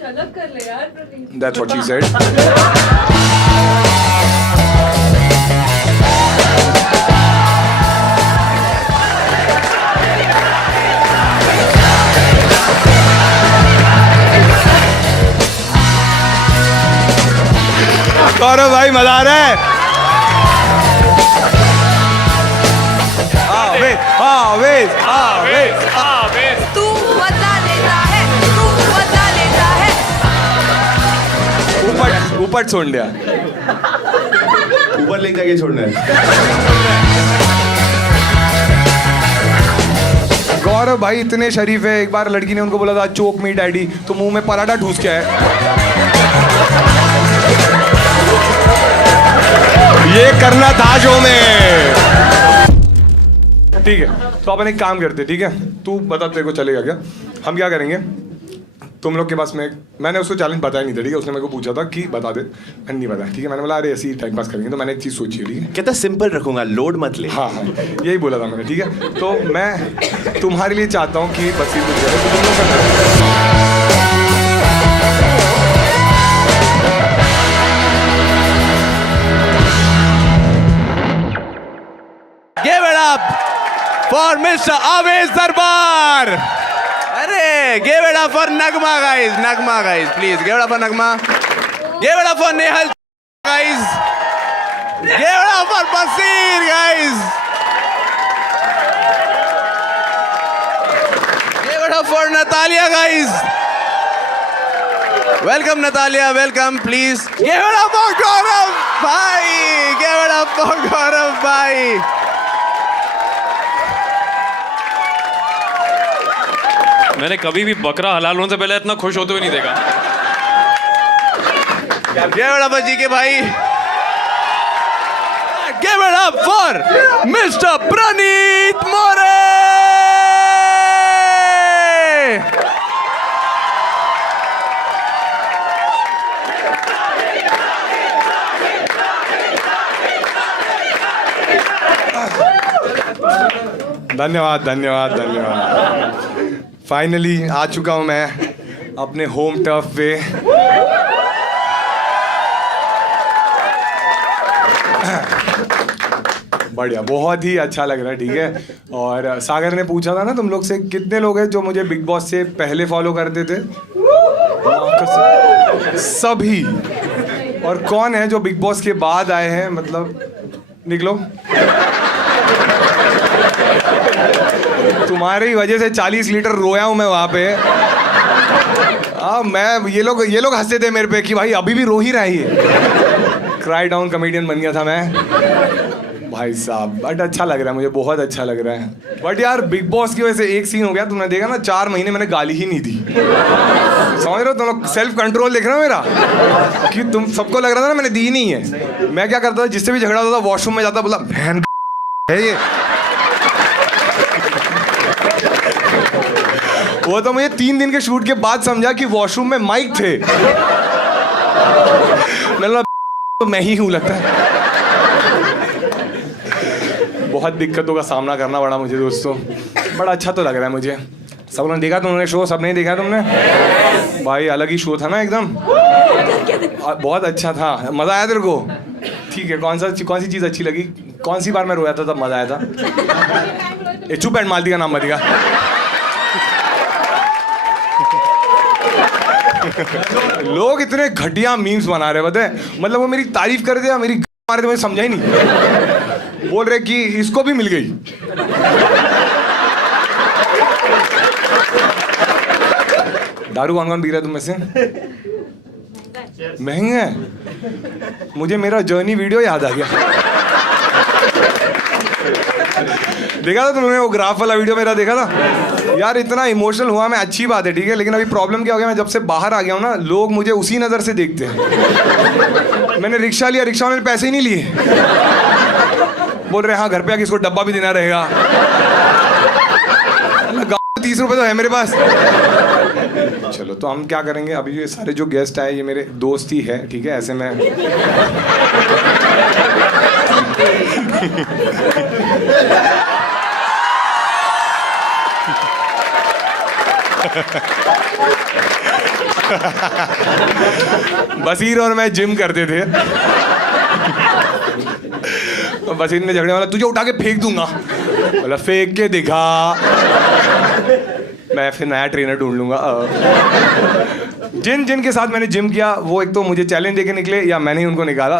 कुछ अलग कर ले यार प्रनीत। That's what she said. गौरव भाई मजा आ रहा है। आवेश आवेश आवेश। तू बता लेता है, तू बता लेता है। ऊपर छोड़ दिया। ऊपर लिंक आगे छोड़ना है। गौरव भाई इतने शरीफ है, एक बार लड़की ने उनको बोला था चोक मी डैडी, तो मुंह में पराठा ठूस के आए। ये करना था जो में। ठीक है, तो अपन एक काम करते, ठीक है, तू बता तेरे को चलेगा क्या? हम क्या करेंगे, तुम लोग के पास में, मैंने उसको चैलेंज बताया नहीं था, ठीक है, उसने मेरे को पूछा था कि बता दे, मैंने नहीं बताया, ठीक है, मैंने बोला अरे ऐसे ही टाइम पास करेंगे, तो मैंने एक चीज़ सोची है, ठीक है, कहता सिंपल रखूंगा, लोड मत ले। हाँ हाँ यही बोला था मैंने, ठीक है, तो मैं तुम्हारे लिए चाहता हूँ कि बस ये कुछ तो तुम लोग करना। Give it up for Mr. Aves Darbar. अरे give it up for Nagma guys, Nagma guys, please give it up for Nagma. Give it up for Nehal guys. Give it up for Basir guys. Give it up for Natalia guys. Welcome Natalia, welcome please. Give it up for Gaurav bhai. Give it up for Gaurav bhai. मैंने कभी भी बकरा हलाल होने से पहले इतना खुश होते हुए नहीं देखा। Give it up for GK भाई। Give it up for Mr. Praneet More। धन्यवाद धन्यवाद धन्यवाद। फाइनली आ चुका हूँ मैं अपने होम टर्फ पे। बढ़िया, बहुत ही अच्छा लग रहा है, ठीक है। और सागर ने पूछा था ना तुम लोग से कितने लोग हैं जो मुझे बिग बॉस से पहले फॉलो करते थे? सभी। और कौन है जो बिग बॉस के बाद आए हैं? मतलब निकलो। तुम्हारी ही वजह से 40 लीटर रोया हूं मैं वहां पे। मैं ये लोग हंसते थे मेरे पे कि भाई अभी भी रो ही रहा है ये। क्राई डाउन कॉमेडियन बन गया था मैं भाई साहब। बट अच्छा लग रहा है मुझे, बहुत अच्छा लग रहा है। बट यार बिग बॉस की वजह से एक सीन हो गया, तुमने देखा ना, 4 महीने मैंने गाली ही नहीं दी। समझ रहे हो तुम लोग? सेल्फ कंट्रोल देख रहे हो मेरा, कि तुम सबको लग रहा था ना मैंने दी नहीं है। मैं क्या करता था, जिससे भी झगड़ा होता था वॉशरूम में जाता, बोला बहन है ये। वो तो मुझे 3 दिन के शूट के बाद समझा कि वॉशरूम में माइक थे। मैंने तो मैं ही हूँ लगता है। बहुत दिक्कतों का सामना करना पड़ा मुझे दोस्तों। बड़ा अच्छा तो लग रहा है मुझे। सब लोगों ने देखा तुमने शो? सब नहीं देखा तुमने? भाई अलग ही शो था ना एकदम, बहुत अच्छा था। मज़ा आया तेरे को? ठीक है, कौन सी चीज़ अच्छी लगी? कौन सी बार मैं रोया था तब मज़ा आया था? चुप एंड मालती का नाम मत दिखा। लोग इतने घटिया मीम्स बना रहे पता है, मतलब वो मेरी तारीफ कर दिया, मेरी मारे थे, मुझे समझा ही नहीं। बोल रहे कि इसको भी मिल गई। दारू कौन कौन पी रहा है तुम में से? महंगा है? मुझे मेरा जर्नी वीडियो याद आ गया। देखा था तुमने वो ग्राफ वाला वीडियो मेरा? देखा था यार, इतना इमोशनल हुआ मैं। अच्छी बात है, ठीक है, लेकिन अभी प्रॉब्लम क्या हो गया, मैं जब से बाहर आ गया हूँ ना, लोग मुझे उसी नज़र से देखते हैं। मैंने रिक्शा लिया, रिक्शा वाले ने पैसे ही नहीं लिए। बोल रहे हाँ घर पे आके इसको डब्बा भी देना रहेगा। 30 रुपए तो है मेरे पास। चलो तो हम क्या करेंगे, अभी ये सारे जो गेस्ट आए ये मेरे दोस्त ही है, ठीक है, ऐसे में बसीर और मैं जिम करते थे। बसीर ने झगड़े वाला तुझे उठा के फेंक दूंगा, बोला फेंक के दिखा, मैं फिर नया ट्रेनर ढूंढ लूंगा। जिन जिन के साथ मैंने जिम किया वो एक तो मुझे चैलेंज देके निकले या मैंने ही उनको निकाला।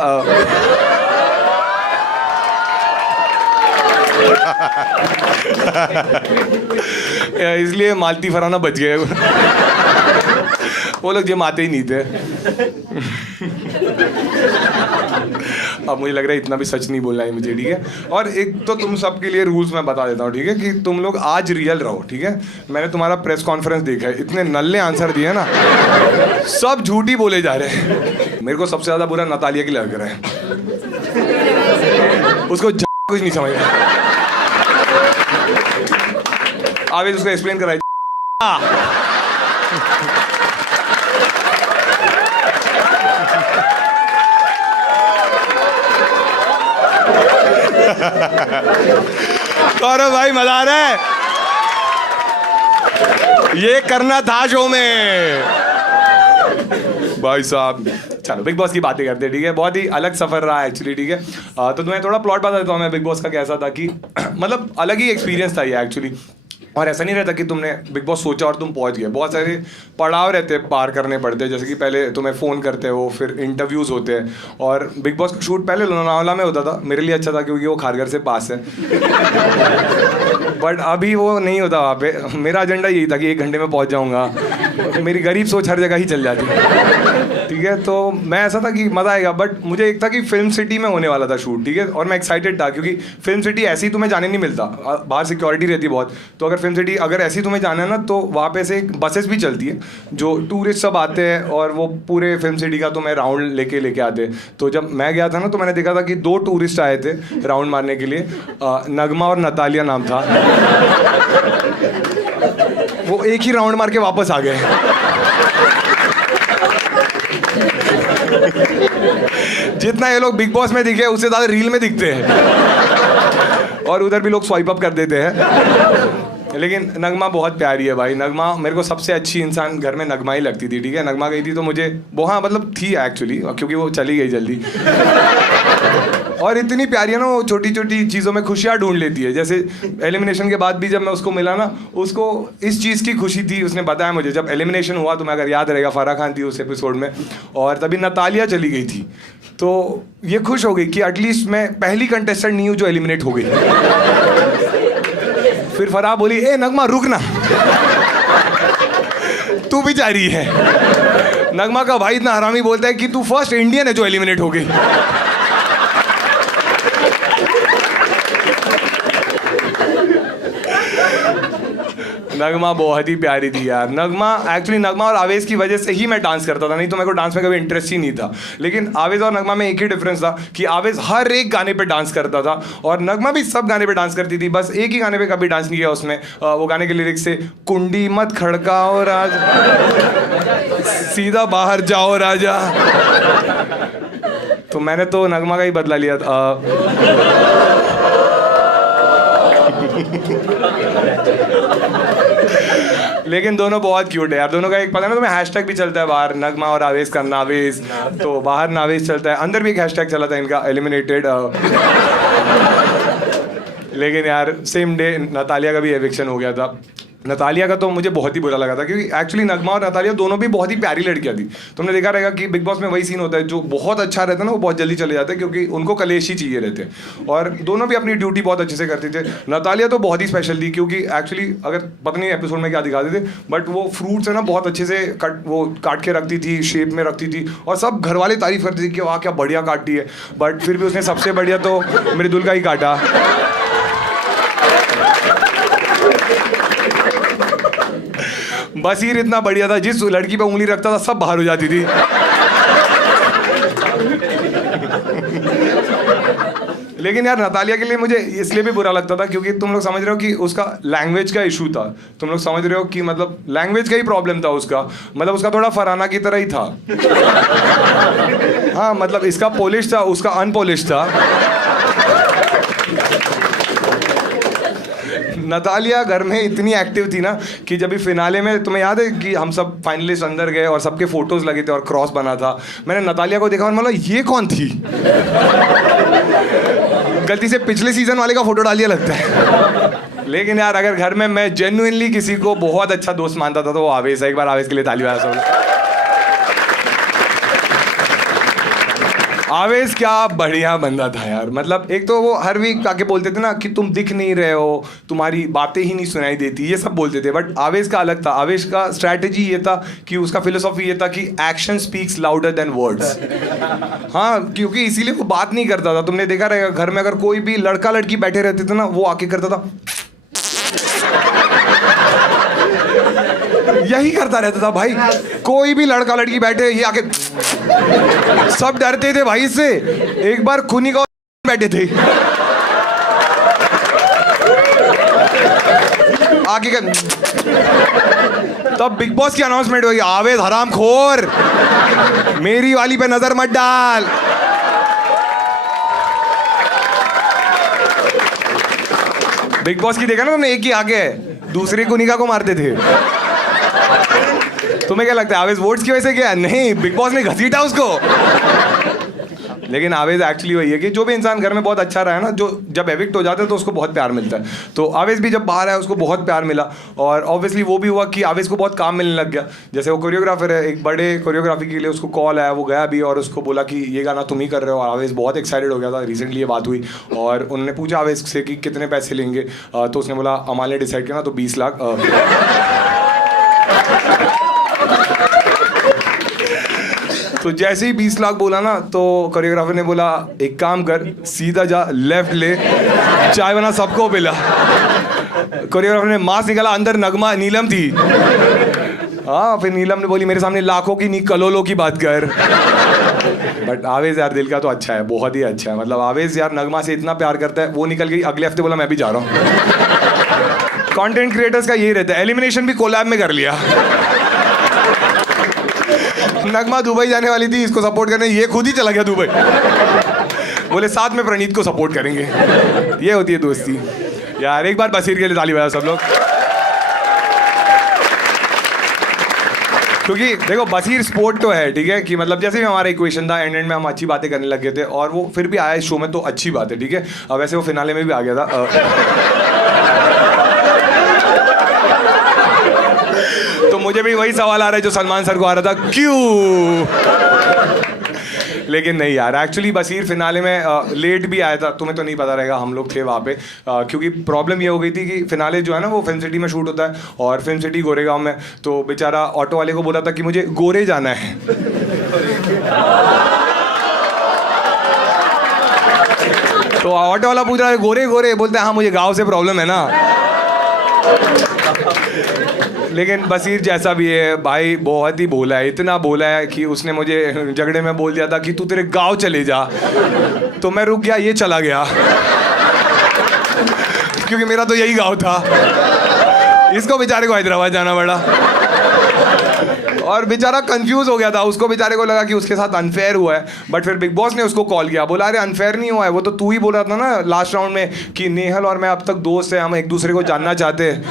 इसलिए मालती फराना बच गए। वो लोग जिम आते ही नहीं थे। अब मुझे लग रहा है इतना भी सच नहीं बोलना है मुझे, ठीक है। और एक तो तुम सबके लिए रूल्स मैं बता देता हूँ, ठीक है, कि तुम लोग आज रियल रहो, ठीक है। मैंने तुम्हारा प्रेस कॉन्फ्रेंस देखा है, इतने नल्ले आंसर दिए ना, सब झूठी बोले जा रहे हैं। मेरे को सबसे ज्यादा बुरा नतालिया की लग रहा है, उसको कुछ नहीं समझ रहा। आवेश उसको एक्सप्लेन कराए। गौरव भाई मजा आ रहा है, ये करना था शो में भाई साहब। चलो बिग बॉस की बातें करते हैं, ठीक है। बहुत ही अलग सफर रहा एक्चुअली, ठीक है। तो तुम्हें थोड़ा प्लॉट बता देता हूँ मैं बिग बॉस का कैसा था, कि मतलब अलग ही एक्सपीरियंस था ये एक्चुअली। और ऐसा नहीं रहता कि तुमने बिग बॉस सोचा और तुम पहुंच गए। बहुत सारे पड़ाव रहते हैं, पार करने पड़ते हैं। जैसे कि पहले तुम्हें फ़ोन करते हो, फिर इंटरव्यूज़ होते हैं। और बिग बॉस का शूट पहले लोनावाला में होता था, मेरे लिए अच्छा था क्योंकि वो खारघर से पास है। बट अभी वो नहीं होता वहाँ पे। मेरा एजेंडा यही था कि 1 घंटे में पहुँच जाऊँगा। मेरी गरीब सोच हर जगह ही चल जाती, ठीक है। तो मैं ऐसा था कि मज़ा आएगा, बट मुझे एक था कि फिल्म सिटी में होने वाला था शूट, ठीक है। और मैं एक्साइटेड था क्योंकि फिल्म सिटी ऐसे ही तुम्हें जाने नहीं मिलता, बाहर सिक्योरिटी रहती है बहुत। तो अगर फिल्म सिटी अगर ऐसी तुम्हें जाना है ना, तो वहाँ पे से बसेस भी चलती है जो टूरिस्ट सब आते हैं और वो पूरे फिल्म सिटी का तुम्हें राउंड लेके आते हैं। तो जब मैं गया था ना, तो मैंने देखा था कि 2 टूरिस्ट आए थे राउंड मारने के लिए, नगमा और नतालिया नाम था। वो एक ही राउंड मार के वापस आ गए। जितना ये लोग बिग बॉस में दिखे उससे ज्यादा रील में दिखते हैं, और उधर भी लोग स्वाइप अप कर देते हैं। लेकिन नगमा बहुत प्यारी है भाई। नगमा मेरे को सबसे अच्छी इंसान घर में नगमा ही लगती थी, ठीक है। नगमा गई थी तो मुझे वो, हाँ मतलब थी एक्चुअली, क्योंकि वो चली गई जल्दी। और इतनी प्यारी है ना, वो छोटी छोटी चीज़ों में खुशियाँ ढूंढ लेती है। जैसे एलिमिनेशन के बाद भी जब मैं उसको मिला ना, उसको इस चीज़ की खुशी थी। उसने बताया मुझे जब एलिमिनेशन हुआ, तो मैं अगर याद रहेगा, फराह खान थी उस एपिसोड में, और तभी नतालिया चली गई थी। तो ये खुश हो गई कि एटलीस्ट मैं पहली कंटेस्टेंट नहीं हूँ जो एलिमिनेट हो गई। फिर फराह बोली, ए नगमा रुक ना, तू भी जा रही है। नगमा का भाई इतना हरामी बोलता है कि तू फर्स्ट इंडियन है जो एलिमिनेट हो गई। नगमा बहुत ही प्यारी थी यार। नगमा एक्चुअली, नगमा और आवेश की वजह से ही मैं डांस करता था, नहीं तो मेरे को डांस में कभी इंटरेस्ट ही नहीं था। लेकिन आवेश और नगमा में एक ही डिफरेंस था कि आवेश हर एक गाने पे डांस करता था और नगमा भी सब गाने पे डांस करती थी। बस एक ही गाने पे कभी डांस नहीं किया उसने। वो गाने के लिरिक्स से, कुंडी मत खड़काओ राजा, सीधा बाहर जाओ राजा। तो मैंने तो नगमा का ही बदला लिया था। लेकिन दोनों बहुत क्यूट है यार। दोनों का एक पता है ना तुम्हें, हैशटैग भी चलता है बाहर, नगमा और आवेश का नावेश। तो बाहर नावेश चलता है, अंदर भी एक हैशटैग चला था इनका, एलिमिनेटेड। लेकिन यार सेम डे नतालिया का भी एविक्शन हो गया था। नतालिया का तो मुझे बहुत ही बुरा लगा था क्योंकि एक्चुअली नगमा और नतालिया दोनों भी बहुत ही प्यारी लड़कियां थी। तुमने देखा रहेगा कि बिग बॉस में वही सीन होता है, जो बहुत अच्छा रहता है ना वो बहुत जल्दी चले जाते हैं क्योंकि उनको कलेश ही चाहिए रहते हैं। और दोनों भी अपनी ड्यूटी बहुत अच्छे से करते थे। नतालिया तो बहुत ही स्पेशल थी क्योंकि एक्चुअली अगर पता नहीं एपिसोड में क्या दिखाते थे, बट वो फ्रूट्स है ना बहुत अच्छे से काट के रखती थी, शेप में रखती थी और सब घर वाले तारीफ करते थे कि वाह क्या बढ़िया काटती है। बट फिर भी उसने सबसे बढ़िया तो मृदुल का ही काटा। बसीर इतना बढ़िया था, जिस लड़की पे उंगली रखता था सब बाहर हो जाती थी। लेकिन यार नतालिया के लिए मुझे इसलिए भी बुरा लगता था क्योंकि तुम लोग समझ रहे हो कि उसका लैंग्वेज का इशू था। तुम लोग समझ रहे हो कि मतलब लैंग्वेज का ही प्रॉब्लम था उसका। मतलब उसका थोड़ा फरहाना की तरह ही था। हाँ मतलब इसका पोलिश था, उसका अनपोलिश था। नतालिया घर में इतनी एक्टिव थी ना कि जब भी फिनाले में, तुम्हें याद है कि हम सब फाइनलिस्ट अंदर गए और सबके फोटोज लगे थे और क्रॉस बना था, मैंने नतालिया को देखा और बोला ये कौन थी? गलती से पिछले सीजन वाले का फोटो डाल दिया लगता है। लेकिन यार अगर घर में मैं जेन्युइनली किसी को बहुत अच्छा दोस्त मानता था तो वो आवेश है। एक बार आवेश के लिए ताली बजा सब। आवेश क्या बढ़िया बंदा था यार। मतलब एक तो वो हर वीक आके बोलते थे ना कि तुम दिख नहीं रहे हो, तुम्हारी बातें ही नहीं सुनाई देती, ये सब बोलते थे। बट आवेश का अलग था। आवेश का स्ट्रैटेजी ये था कि उसका फिलोसॉफी ये था कि action speaks louder than words. हाँ, क्योंकि इसीलिए वो बात नहीं करता था। तुमने देखा रहेगा घर में अगर कोई भी लड़का लड़की बैठे रहते थे ना, वो आके करता था यही करता रहता था भाई। कोई भी लड़का लड़की बैठे ये आके, सब डरते थे भाई इससे। एक बार खूनी का बैठे थे आगे का, तब बिग बॉस की अनाउंसमेंट हुई, आवेश हरामखोर, मेरी वाली पे नजर मत डाल। बिग बॉस की देखा ना तुमने, एक ही आगे है, दूसरी कुनिका को मारते थे। तुम्हें क्या लगता है आवेश वोट्स की वजह से क्या? नहीं, बिग बॉस ने घसीटा उसको। लेकिन आवेश एक्चुअली वही है कि जो भी इंसान घर में बहुत अच्छा रहा है ना, जो जब एविक्ट हो जाता है तो उसको बहुत प्यार मिलता है। तो आवेश भी जब बाहर आया उसको बहुत प्यार मिला। और ऑब्वियसली वो भी हुआ कि आवेश को बहुत काम मिलने लग गया। जैसे वो कोरियोग्राफर है, एक बड़े कोरियोग्राफी के लिए उसको कॉल आया, वो गया भी और उसको बोला कि ये गाना तुम ही कर रहे हो। और आवेश बहुत एक्साइटेड हो गया था। रिसेंटली ये बात हुई और उन्होंने पूछा आवेश से कि कितने पैसे लेंगे, तो उसने बोला अमाल ने डिसाइड किया ना तो 20 लाख। तो जैसे ही 20 लाख बोला ना तो कोरियोग्राफर ने बोला एक काम कर, सीधा जा, लेफ्ट ले, चाय बना, सबको पिला। कोरियोग्राफर ने मास्क निकाला, अंदर नगमा नीलम थी। हाँ, फिर नीलम ने बोली मेरे सामने लाखों की नहीं करोड़ों की बात कर। बट आवेश यार दिल का तो अच्छा है, बहुत ही अच्छा है। मतलब आवेश यार नगमा से इतना प्यार करता है। वो निकल गई, अगले हफ्ते बोला मैं भी जा रहा हूँ। कंटेंट क्रिएटर्स का यही रहता है, एलिमिनेशन भी कोलैब में कर लिया। नगमा दुबई जाने वाली थी इसको सपोर्ट करने, ये खुद ही चला गया दुबई। बोले साथ में प्रणीत को सपोर्ट करेंगे। ये होती है दोस्ती यार। एक बार बसीर के लिए ताली बजाओ सब लोग। क्योंकि देखो बसीर स्पोर्ट तो है, ठीक है, कि मतलब जैसे भी हमारा इक्वेशन था, एंड में हम अच्छी बातें करने लग गए थे और वो फिर भी आया इस शो में तो अच्छी बात है, ठीक है। वैसे वो फिनाले में भी आ गया था। तो मुझे भी वही सवाल आ रहा है जो सलमान सर को आ रहा था, क्यों? लेकिन नहीं यार, एक्चुअली बसीर फिनाले में लेट भी आया था। तुम्हें तो नहीं पता रहेगा, हम लोग थे वहाँ पे। क्योंकि प्रॉब्लम ये हो गई थी कि फिनाले जो है ना वो फिल्म सिटी में शूट होता है और फिल्म सिटी गोरेगांव में। तो बेचारा ऑटो वाले को बोला था कि मुझे गोरे जाना है। तो ऑटो वाला पूछ रहा है गोरे गोरे, बोलते हैं हाँ मुझे गाँव से प्रॉब्लम है ना। लेकिन बसीर जैसा भी है भाई, बहुत ही बोला है, इतना बोला है कि उसने मुझे झगड़े में बोल दिया था कि तू तेरे गांव चले जा। तो मैं रुक गया, ये चला गया क्योंकि मेरा तो यही गांव था। इसको बेचारे को हैदराबाद जाना पड़ा और बेचारा कंफ्यूज हो गया था। उसको बेचारे को लगा कि उसके साथ अनफेयर हुआ है। बट फिर बिग बॉस ने उसको कॉल किया, बोला अरे अनफेयर नहीं हुआ है, वो तो तू ही बोल रहा था ना लास्ट राउंड में कि नेहल और मैं अब तक दोस्त हैं, हम एक दूसरे को जानना चाहते हैं।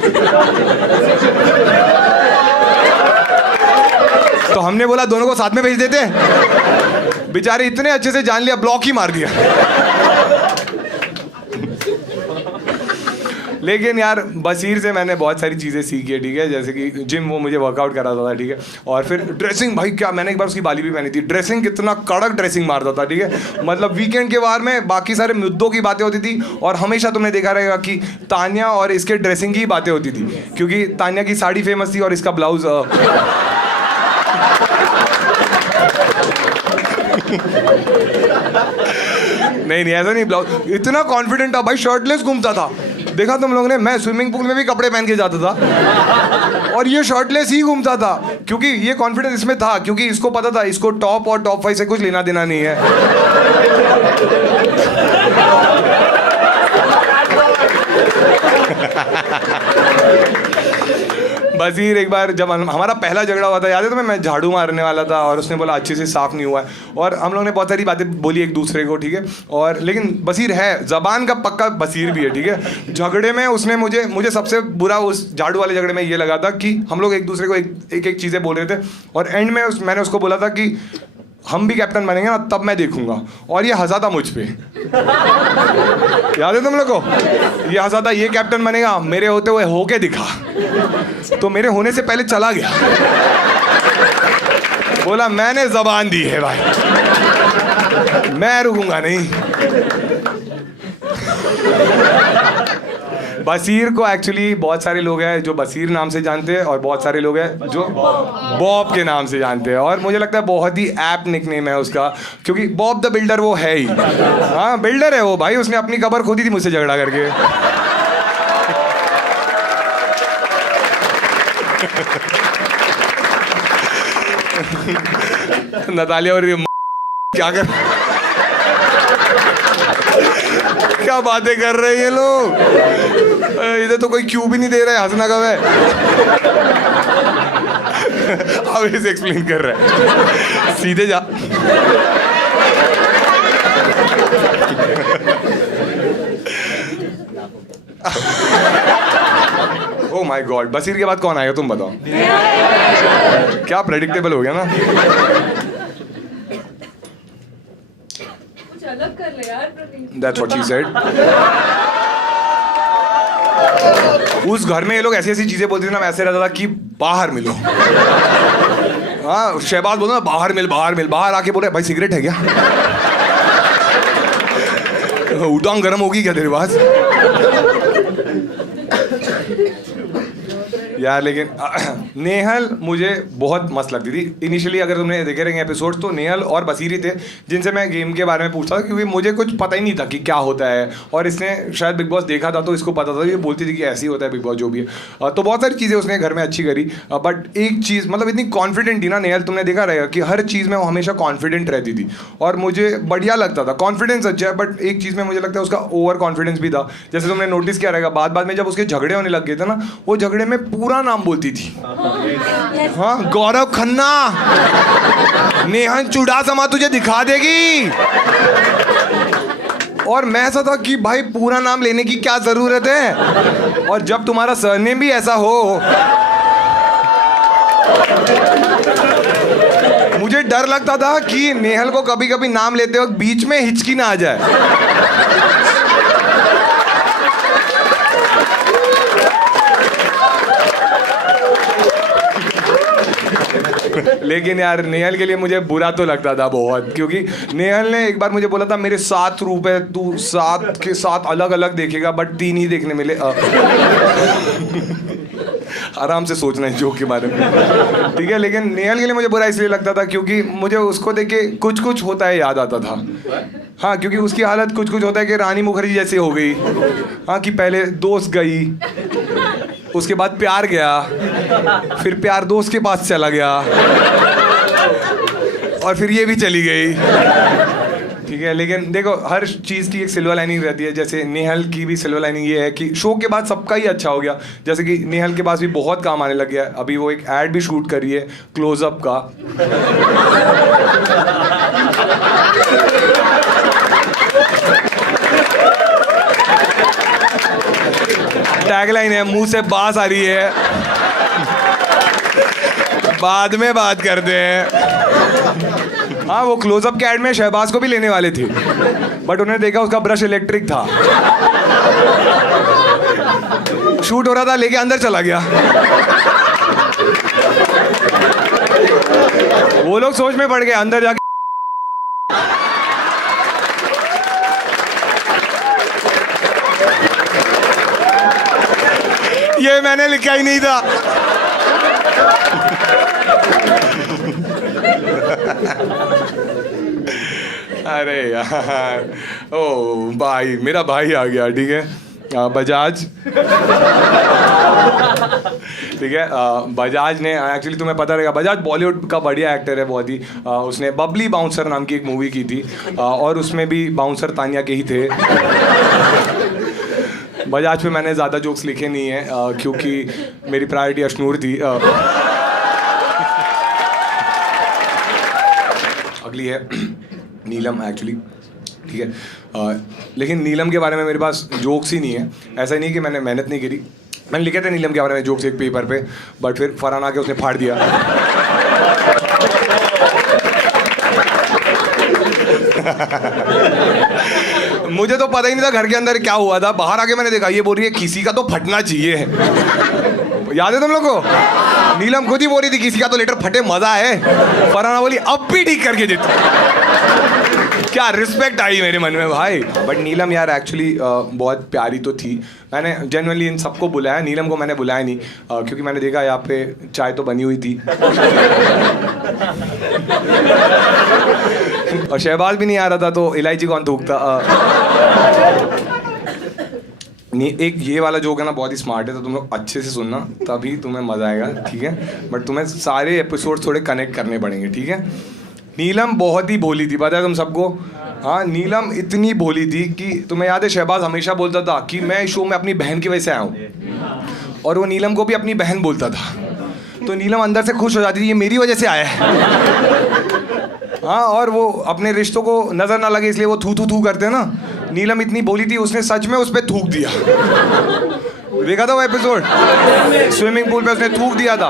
तो हमने बोला दोनों को साथ में भेज देते। बेचारे इतने अच्छे से जान लिया, ब्लॉक ही मार दिया। लेकिन यार बसीर से मैंने बहुत सारी चीज़ें सीखी है, ठीक है। जैसे कि जिम वो मुझे वर्कआउट कराता था, ठीक है। और फिर ड्रेसिंग, भाई क्या, मैंने एक बार उसकी बाली भी पहनी थी। ड्रेसिंग कितना कड़क ड्रेसिंग मारता था, ठीक है। मतलब वीकेंड के बार में बाकी सारे मुद्दों की बातें होती थी और हमेशा तुमने देखा रहेगा कि तान्या और इसके ड्रेसिंग की बातें होती थी, क्योंकि तान्या की साड़ी फेमस थी और इसका ब्लाउज नहीं ऐसा नहीं। ब्लाउज इतना कॉन्फिडेंट था भाई, शर्टलेस घूमता था। देखा तुम लोगों ने, मैं स्विमिंग पूल में भी कपड़े पहन के जाता था और ये शर्टलेस ही घूमता था, क्योंकि ये कॉन्फिडेंस इसमें था, क्योंकि इसको पता था इसको टॉप और टॉप 5 से कुछ लेना देना नहीं है। बसीर एक बार जब हमारा पहला झगड़ा हुआ था, याद है तुम्हें? मैं झाड़ू मारने वाला था और उसने बोला अच्छे से साफ नहीं हुआ है, और हम लोगों ने बहुत सारी बातें बोली एक दूसरे को, ठीक है। और लेकिन बसीर है जबान का पक्का बसीर भी है, ठीक है। झगड़े में उसने मुझे सबसे बुरा उस झाड़ू वाले झगड़े में ये लगा था कि हम लोग एक दूसरे को एक चीज़ें बोल रहे थे, और एंड में मैंने उसको बोला था कि हम भी कैप्टन बनेंगे ना तब मैं देखूंगा, और ये हंसा था मुझ पे। याद है तुम लोग को? ये हंसा था, ये कैप्टन बनेगा, मेरे होते हुए होके दिखा, तो मेरे होने से पहले चला गया। बोला मैंने जबान दी है भाई, मैं रुकूंगा नहीं। बसीर को एक्चुअली बहुत सारे लोग हैं जो बसीर नाम से जानते हैं, और बहुत सारे लोग हैं जो बॉब के नाम से जानते हैं, और मुझे लगता है बहुत ही ऐप निकनेम है उसका, क्योंकि बॉब द बिल्डर वो है ही। हाँ बिल्डर है वो भाई, उसने अपनी कबर खोदी थी मुझसे झगड़ा करके। नतालिया और क्या कर क्या बातें कर रहे हैं ये लोग? इधर तो कोई क्यों भी नहीं दे रहा है, हंसना कब है? अब इसे एक्सप्लेन कर रहा है, सीधे जा। ओह माय गॉड, बसीर के बाद कौन आएगा तुम बताओ? क्या प्रेडिक्टेबल हो गया ना? अलग कर ले यार Praveen. That's what she said. उस घर में ये लोग ऐसी ऐसी चीजें बोलते थे ना, मैं ऐसे रहता था कि बाहर मिलो। हाँ शहबाज बोलता ना बाहर मिल, बाहर मिल, बाहर आके बोले भाई सिगरेट है क्या? उटांग गर्म होगी क्या तेरे पास? यार लेकिन नेहल मुझे बहुत मस्त लगती थी इनिशियली। अगर तुमने देखे रहेंगे एपिसोड्स तो नेहल और बसीरी थे जिनसे मैं गेम के बारे में पूछता था, क्योंकि मुझे कुछ पता ही नहीं था कि क्या होता है, और इसने शायद बिग बॉस देखा था तो इसको पता था, ये बोलती थी कि ऐसे ही होता है बिग बॉस जो भी है। तो बहुत सारी चीज़ें उसने घर में अच्छी करी, बट एक चीज़ मतलब इतनी कॉन्फिडेंट थी ना नेहल, तुमने देखा रहेगा कि हर चीज़ में वो हमेशा कॉन्फिडेंट रहती थी, और मुझे बढ़िया लगता था। कॉन्फिडेंस अच्छा है, बट एक चीज़ में मुझे लगता है उसका ओवर कॉन्फिडेंस भी था। जैसे तुमने नोटिस किया रहेगा बाद में जब उसके झगड़े होने लग गए थे ना, वो झगड़े में पूरा नाम बोलती थी। हाँ गौरव खन्ना, नेहन चुड़ासमा तुझे दिखा देगी, और मैं ऐसा था कि भाई पूरा नाम लेने की क्या जरूरत है, और जब तुम्हारा सरनेम भी ऐसा हो, मुझे डर लगता था कि नेहल को कभी कभी नाम लेते वक्त बीच में हिचकी ना आ जाए। लेकिन यार नेहल के लिए मुझे बुरा तो लगता था बहुत, क्योंकि नेहल ने एक बार मुझे बोला था मेरे 7 रूप है, तू 7 के 7 अलग अलग देखेगा बट 3 ही देखने मिले। आराम से सोचना है जोक के बारे में, ठीक है। लेकिन नेहल के लिए मुझे बुरा इसलिए लगता था क्योंकि मुझे उसको देख के कुछ कुछ होता है याद आता था। हाँ क्योंकि उसकी हालत कुछ कुछ होता है कि रानी मुखर्जी जैसी हो गई। हाँ कि पहले दोस्त गई, उसके बाद प्यार गया, फिर प्यार दोस्त के पास चला गया, और फिर ये भी चली गई, ठीक है। लेकिन देखो हर चीज़ की एक सिल्वर लाइनिंग रहती है। जैसे नेहल की भी सिल्वर लाइनिंग ये है कि शो के बाद सबका ही अच्छा हो गया। जैसे कि नेहल के पास भी बहुत काम आने लग गया है। अभी वो एक ऐड भी शूट कर रही है क्लोजअप का। टैगलाइन है मुंह से बास आ रही है, बाद में बात करते हैं। हाँ वो क्लोजअप के ऐड में शहबाज को भी लेने वाले थे, बट उन्होंने देखा उसका ब्रश इलेक्ट्रिक था, शूट हो रहा था लेके अंदर चला गया। वो लोग सोच में पड़ गए, अंदर जाके ये मैंने लिखा ही नहीं था। अरे यार, ओ भाई मेरा भाई आ गया, ठीक है। बजाज, ठीक है। बजाज ने एक्चुअली तुम्हें पता रहेगा बजाज बॉलीवुड का बढ़िया एक्टर है बहुत ही। उसने बबली बाउंसर नाम की एक मूवी की थी, और उसमें भी बाउंसर तानिया के ही थे। बजाज पे मैंने ज़्यादा जोक्स लिखे नहीं हैं क्योंकि मेरी प्रायोरिटी अशनूर थी। अगली है नीलम एक्चुअली, ठीक है। लेकिन नीलम के बारे में मेरे पास जोक्स ही नहीं है। ऐसा ही नहीं कि मैंने मेहनत नहीं करी, मैंने लिखे थे नीलम के बारे में जोक्स एक पेपर पे, बट फिर फरहान आके उसने फाड़ दिया। मुझे तो पता ही नहीं था घर के अंदर क्या हुआ था। बाहर आके मैंने देखा ये बोल रही है किसी का तो फटना चाहिए। याद है तुम लोग को? नीलम खुद ही बोल रही थी किसी का तो लेटर फटे, मजा है। फरहाना बोली अब भी ठीक करके देती। क्या रिस्पेक्ट आई मेरे मन में भाई। बट नीलम यार एक्चुअली बहुत प्यारी तो थी। मैंने जेन्युइनली इन सबको बुलाया, नीलम को मैंने बुलाया नहीं क्योंकि मैंने देखा यहाँ पे चाय तो बनी हुई थी और शहबाज भी नहीं आ रहा था तो इलायची कौन थूकता। एक ये वाला जोक है ना बहुत ही स्मार्ट है, तो तुम लोग अच्छे से सुनना तभी तुम्हें मजा आएगा, ठीक है। बट तुम्हें सारे एपिसोड थोड़े कनेक्ट करने पड़ेंगे, ठीक है। नीलम बहुत ही भोली थी, पता है तुम सबको। हाँ, नीलम इतनी भोली थी कि तुम्हें याद है शहबाज हमेशा बोलता था कि मैं इस शो में अपनी बहन की वजह से आया हूँ, और वो नीलम को भी अपनी बहन बोलता था। तो नीलम अंदर से खुश हो जाती थी ये मेरी वजह से आया है। हाँ, और वो अपने रिश्तों को नजर ना लगे इसलिए वो थू थू थू करते हैं ना। नीलम इतनी बोली थी उसने सच में उस पर थूक दिया। देखा था वो एपिसोड, स्विमिंग पूल पे उसने थूक दिया था।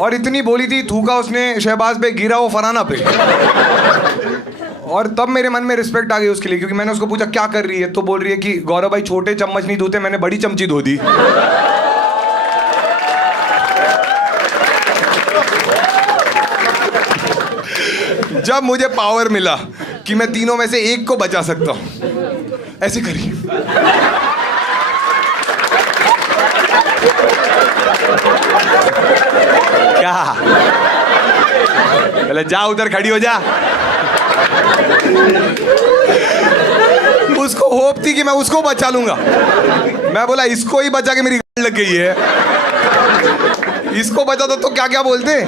और इतनी बोली थी, थूका उसने शहबाज पे, गिरा वो फरहाना पे। और तब मेरे मन में रिस्पेक्ट आ गई उसके लिए, क्योंकि मैंने उसको पूछा क्या कर रही है, तो बोल रही है कि गौरव भाई छोटे चम्मच नहीं धोते, मैंने बड़ी चमची धो दी। जब मुझे पावर मिला कि मैं तीनों में से एक को बचा सकता हूं, ऐसे करी। क्या? पहले जा उधर खड़ी हो जा। उसको होप थी कि मैं उसको बचा लूंगा। मैं बोला इसको ही बचा के मेरी लग गई है, इसको बचा तो क्या क्या बोलते।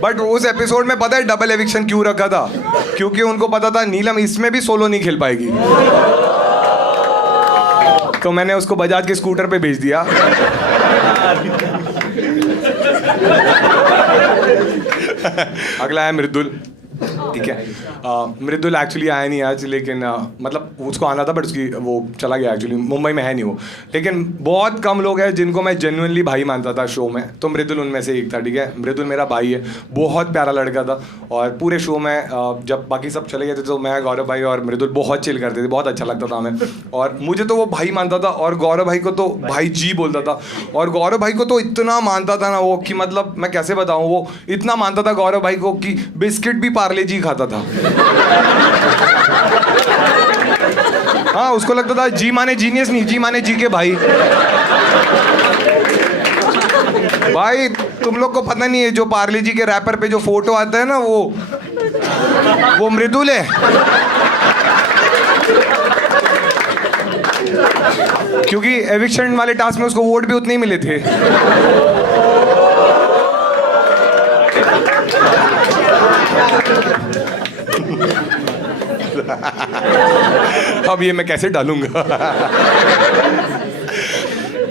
बट उस एपिसोड में पता है डबल एविक्शन क्यों रखा था? क्योंकि उनको पता था नीलम इसमें भी सोलो नहीं खेल पाएगी। तो मैंने उसको बजाज के स्कूटर पे भेज दिया। अगला है मृदुल, ठीक है। मृदुल एक्चुअली आया नहीं आज, लेकिन मतलब उसको आना था बट उसकी वो चला गया, एक्चुअली मुंबई में है नहीं वो। लेकिन बहुत कम लोग हैं जिनको मैं जेन्युइनली भाई मानता था शो में, तो मृदुल उनमें से एक था, ठीक है। मृदुल मेरा भाई है, बहुत प्यारा लड़का था। और पूरे शो में जब बाकी सब चले गए थे तो मैं, गौरव भाई और मृदुल बहुत चिल करते थे, बहुत अच्छा लगता था हमें। और मुझे तो वो भाई मानता था और गौरव भाई को तो भाई जी बोलता था। और गौरव भाई को तो इतना मानता था ना वो कि मतलब मैं कैसे बताऊँ, वो इतना मानता था गौरव भाई को कि बिस्किट भी पार्ले जी खाता था। हाँ, उसको लगता था जी माने जीनियस नहीं, जी माने जी के भाई। भाई तुम लोग को पता नहीं है, जो पार्ले जी के रैपर पे जो फोटो आता है ना वो मृदुल है। क्योंकि एविक्शन वाले टास्क में उसको वोट भी उतने ही मिले थे। अब ये मैं कैसे डालूंगा?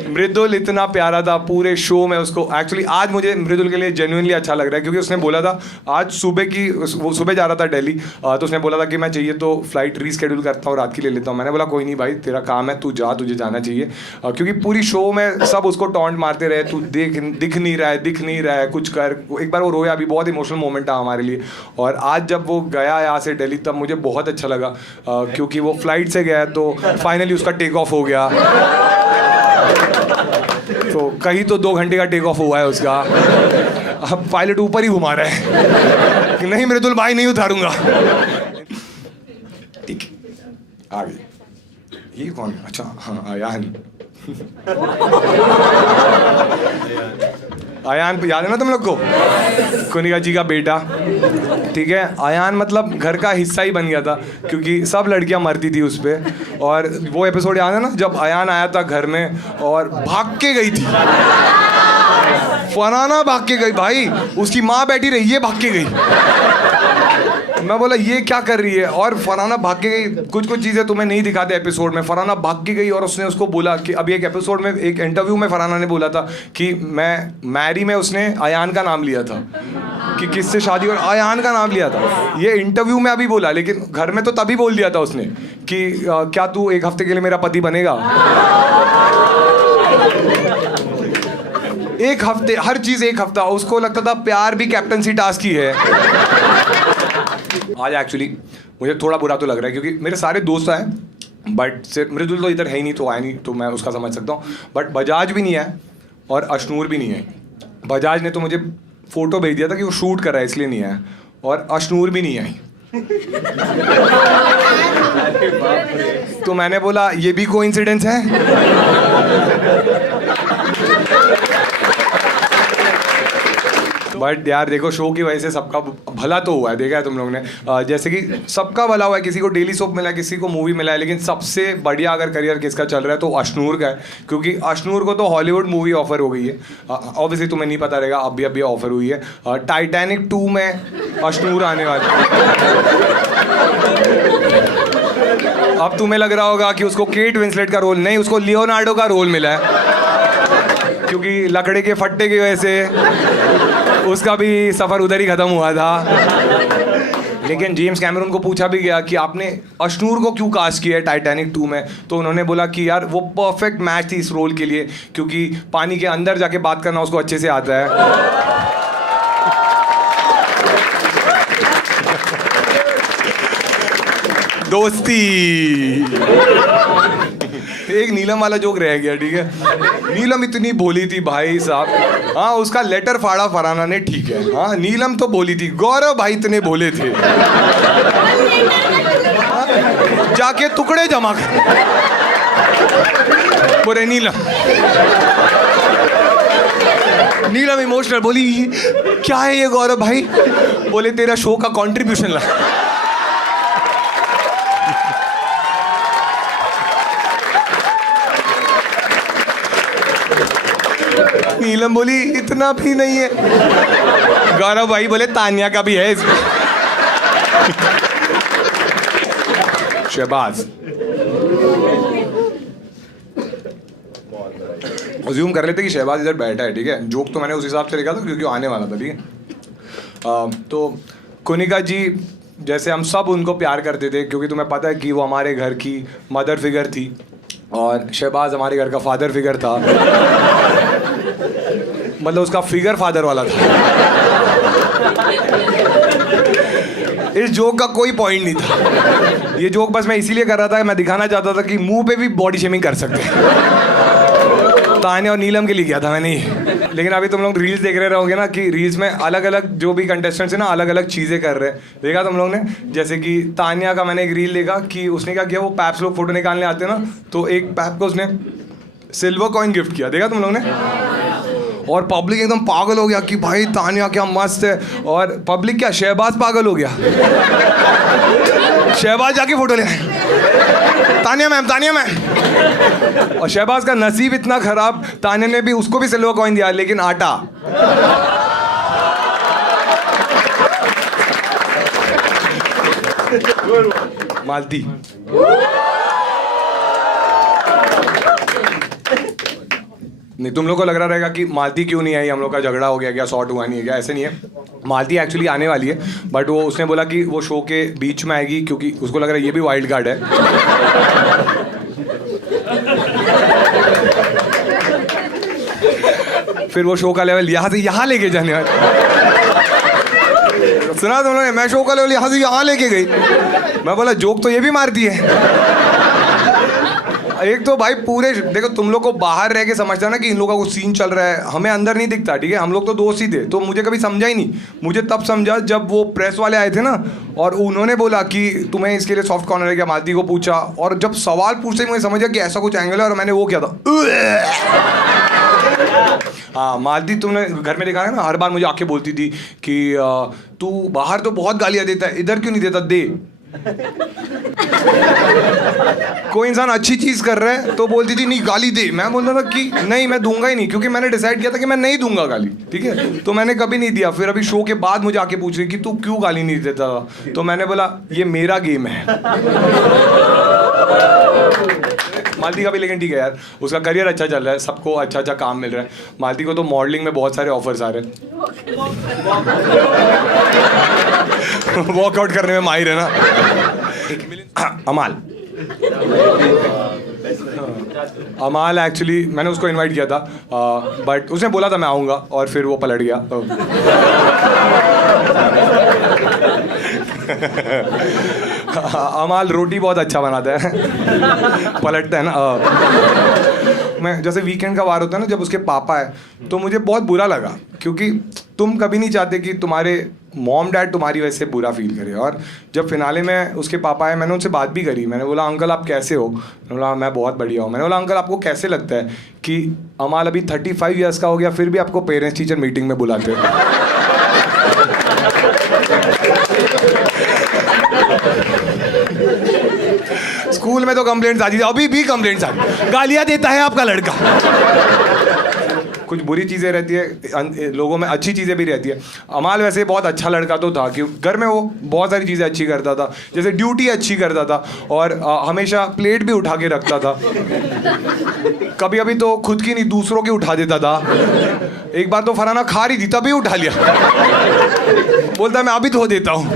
मृदुल इतना प्यारा था पूरे शो में। उसको एक्चुअली आज मुझे मृदुल के लिए जेन्युइनली अच्छा लग रहा है, क्योंकि उसने बोला था आज सुबह की, वो सुबह जा रहा था दिल्ली, तो उसने बोला था कि मैं चाहिए तो फ्लाइट रीस्केड्यूल करता हूँ, रात की ले लेता हूँ। मैंने बोला कोई नहीं भाई, तेरा काम है, तू जा, तुझे जाना चाहिए। क्योंकि पूरी शो में सब उसको टॉन्ट मारते रहे, तू दिख नहीं रहा है, कुछ कर। एक बार वो रोया भी, बहुत इमोशनल मोमेंट था हमारे लिए। और आज जब वो गया यहाँ से दिल्ली तब मुझे बहुत अच्छा लगा, क्योंकि वो फ्लाइट से गया तो फाइनली उसका टेक ऑफ हो गया। तो कहीं तो 2 घंटे का टेक ऑफ हुआ है उसका। अब पायलट ऊपर ही घुमा रहा है कि नहीं मृदुल भाई नहीं उतारूंगा। ठीक है, आ गई। ये कौन है? अच्छा हाँ, आयान। आयान याद है ना तुम लोग को? कुनिका जी का बेटा, ठीक है। आयान मतलब घर का हिस्सा ही बन गया था, क्योंकि सब लड़कियां मरती थी उस पर। और वो एपिसोड याद है ना जब आयान आया था घर में और भाग के गई थी फरहाना, भाग के गई भाई, उसकी माँ बैठी रही है, भाग के गई। मैं बोला ये क्या कर रही है, और फरहाना भाग के गई। कुछ कुछ चीज़ें तुम्हें नहीं दिखाते एपिसोड में। फरहाना भाग के गई और उसने उसको बोला कि अभी एक एपिसोड में, एक इंटरव्यू में फरहाना ने बोला था कि मैरी में उसने अयान का नाम लिया था, कि किससे शादी, और अयान का नाम लिया था। ये इंटरव्यू में अभी बोला, लेकिन घर में तो तभी बोल दिया था उसने कि क्या तू 1 हफ्ते के लिए मेरा पति बनेगा। 1 हफ्ते, हर चीज 1 हफ्ता। उसको लगता था प्यार भी कैप्टनसी टास्क ही है। आज एक्चुअली मुझे थोड़ा बुरा तो लग रहा है, क्योंकि मेरे सारे दोस्त आए, बट सिर्फ मृदुल तो इधर है ही नहीं, तो आया नहीं, तो मैं उसका समझ सकता हूँ। बट बजाज भी नहीं है और अशनूर भी नहीं है। बजाज ने तो मुझे फोटो भेज दिया था कि वो शूट कर रहा है इसलिए नहीं आया, और अशनूर भी नहीं आई। तो मैंने बोला ये भी कोइंसिडेंस है। बट यार देखो, शो की वजह से सबका भला तो हुआ है, देखा है तुम लोगों ने। जैसे कि सबका भला हुआ है, किसी को डेली सोप मिला है, किसी को मूवी मिला है, लेकिन सबसे बढ़िया अगर करियर किसका चल रहा है तो अशनूर का है, क्योंकि अशनूर को तो हॉलीवुड मूवी ऑफर हो गई है। ऑब्वियसली तुम्हें नहीं पता रहेगा, अभी ऑफर हुई है। टाइटैनिक 2 में अशनूर आने वाला। अब तुम्हें लग रहा होगा कि उसको केट विंसलेट का रोल नहीं, उसको लियोनार्डो का रोल मिला है, क्योंकि लकड़े के फट्टे की वजह से उसका भी सफ़र उधर ही ख़त्म हुआ था। लेकिन जेम्स कैमरून को पूछा भी गया कि आपने अशनूर को क्यों कास्ट किया है टाइटैनिक 2 में, तो उन्होंने बोला कि यार वो परफेक्ट मैच थी इस रोल के लिए, क्योंकि पानी के अंदर जाके बात करना उसको अच्छे से आता है। दोस्ती। एक नीलम वाला जोक रह गया, ठीक है। नीलम इतनी भोली थी भाई साहब, हाँ उसका लेटर फाड़ा फरहाना ने, ठीक है। हाँ नीलम तो भोली थी, गौरव भाई इतने भोले थे, जाके टुकड़े जमा कर बोले नीलम। नीलम इमोशनल बोली क्या है ये गौरव भाई, बोले तेरा शो का कंट्रीब्यूशन ला। नीलम बोली इतना भी नहीं है। गौरव भाई बोले तानिया का भी है। शहबाज अज्यूम कर लेते कि शहबाज इधर बैठा है, ठीक है। जोक तो मैंने उस हिसाब से लिखा था क्योंकि आने वाला था, ठीक है। तो कुनिका जी जैसे हम सब उनको प्यार करते थे, क्योंकि तुम्हें पता है कि वो हमारे घर की मदर फिगर थी, और शहबाज हमारे घर का फादर फिगर था। मतलब उसका फिगर फादर वाला था। इस जोक का कोई पॉइंट नहीं था। ये जोक बस मैं इसीलिए कर रहा था, मैं दिखाना चाहता था कि मुंह पे भी बॉडी शेमिंग कर सकते हैं। तान्या और नीलम के लिए किया था मैंने ये। लेकिन अभी तुम लोग रील्स देख रहे रहोगे ना, कि रील्स में अलग अलग जो भी कंटेस्टेंट्स हैं ना, अलग अलग चीज़ें कर रहे हैं। देखा तुम लोग ने, जैसे कि तान्या का मैंने एक रील देखा कि उसने क्या किया, वो पैप्स लोग फोटो निकालने आते हैं ना, तो एक पैप को उसने सिल्वर कॉइन गिफ्ट किया। देखा तुम लोग ने, और पब्लिक एकदम पागल हो गया कि भाई तान्या क्या मस्त है, और पब्लिक क्या, शहबाज पागल हो गया। शहबाज जाके फोटो ले, तान्या मैम, तान्या मैम। और शहबाज का नसीब इतना खराब, तान्या ने भी उसको भी सिल्वर कॉइन दिया, लेकिन आटा। मालती नहीं, तुम लोग को लग रहा रहेगा कि मालती क्यों नहीं आई, हम लोग का झगड़ा हो गया क्या, सॉर्ट हुआ नहीं है क्या, ऐसे नहीं है। मालती एक्चुअली आने वाली है, बट वो उसने बोला कि वो शो के बीच में आएगी, क्योंकि उसको लग रहा है ये भी वाइल्ड कार्ड है। फिर वो शो का लेवल यहाँ से यहाँ लेके जाने वाला। सुना तुम लोगों ने, मैं शो का लेवल यहाँ से यहाँ लेके गई। मैं बोला जोक तो ये भी मारती है। एक तो भाई पूरे देखो, तुम लोग को बाहर रह के समझता ना कि इन लोगों का कुछ सीन चल रहा है, हमें अंदर नहीं दिखता, ठीक है। हम लोग तो दोस्त ही थे, तो मुझे कभी समझा ही नहीं। मुझे तब समझा जब वो प्रेस वाले आए थे ना, और उन्होंने बोला कि तुम्हें इसके लिए सॉफ्ट कॉर्नर है क्या, मालती को पूछा, और जब सवाल पूछते ही मुझे समझा कि ऐसा कुछ एंगल है, और मैंने वो किया था। हाँ मालती, तुमने घर में देखा है ना, हर बार मुझे आके बोलती थी कि तू बाहर तो बहुत गालियाँ देता है, इधर क्यों नहीं देता, दे। कोई इंसान अच्छी चीज कर रहा है तो बोलती थी नहीं गाली दे, मैं बोलता था कि नहीं मैं दूंगा ही नहीं, क्योंकि मैंने डिसाइड किया था कि मैं नहीं दूंगा गाली, ठीक है, तो मैंने कभी नहीं दिया। फिर अभी शो के बाद मुझे आके पूछ रही कि तू क्यों गाली नहीं देता था, तो मैंने बोला ये मेरा गेम है। मालती का भी लेकिन ठीक है यार, उसका करियर अच्छा चल रहा है, सबको अच्छा अच्छा काम मिल रहा है। मालती को तो मॉडलिंग में बहुत सारे ऑफर्स आ रहे हैं। वर्कआउट करने में माहिर है ना। अमाल अमाल एक्चुअली मैंने उसको इनवाइट किया था, बट उसने बोला था मैं आऊँगा और फिर वो पलट गया। अमाल रोटी बहुत अच्छा बनाता है। पलटता है ना। मैं जैसे वीकेंड का वार होता है ना, जब उसके पापा है तो मुझे बहुत बुरा लगा, क्योंकि तुम कभी नहीं चाहते कि तुम्हारे मॉम डैड तुम्हारी वजह से बुरा फील करे। और जब फिनाले में उसके पापा आए, मैंने उनसे बात भी करी। मैंने बोला अंकल आप कैसे हो? मैंने बोला मैं बहुत बढ़िया हूँ। मैंने बोला अंकल आपको कैसे लगता है कि अमाल अभी 35 ईयर्स का हो गया फिर भी आपको पेरेंट्स टीचर मीटिंग में बुलाते हैं? स्कूल में तो कंप्लेंट्स आती थी, अभी भी कंप्लेंट्स आती, गालियां देता है आपका लड़का। कुछ बुरी चीज़ें रहती है लोगों में, अच्छी चीज़ें भी रहती है। अमाल वैसे बहुत अच्छा लड़का तो था कि घर में वो बहुत सारी चीज़ें अच्छी करता था, जैसे ड्यूटी अच्छी करता था और हमेशा प्लेट भी उठा के रखता था। कभी कभी तो खुद की नहीं दूसरों की उठा देता था। एक बार तो फराना खा रही थी तभी उठा लिया, बोलता मैं अभी धो देता हूँ।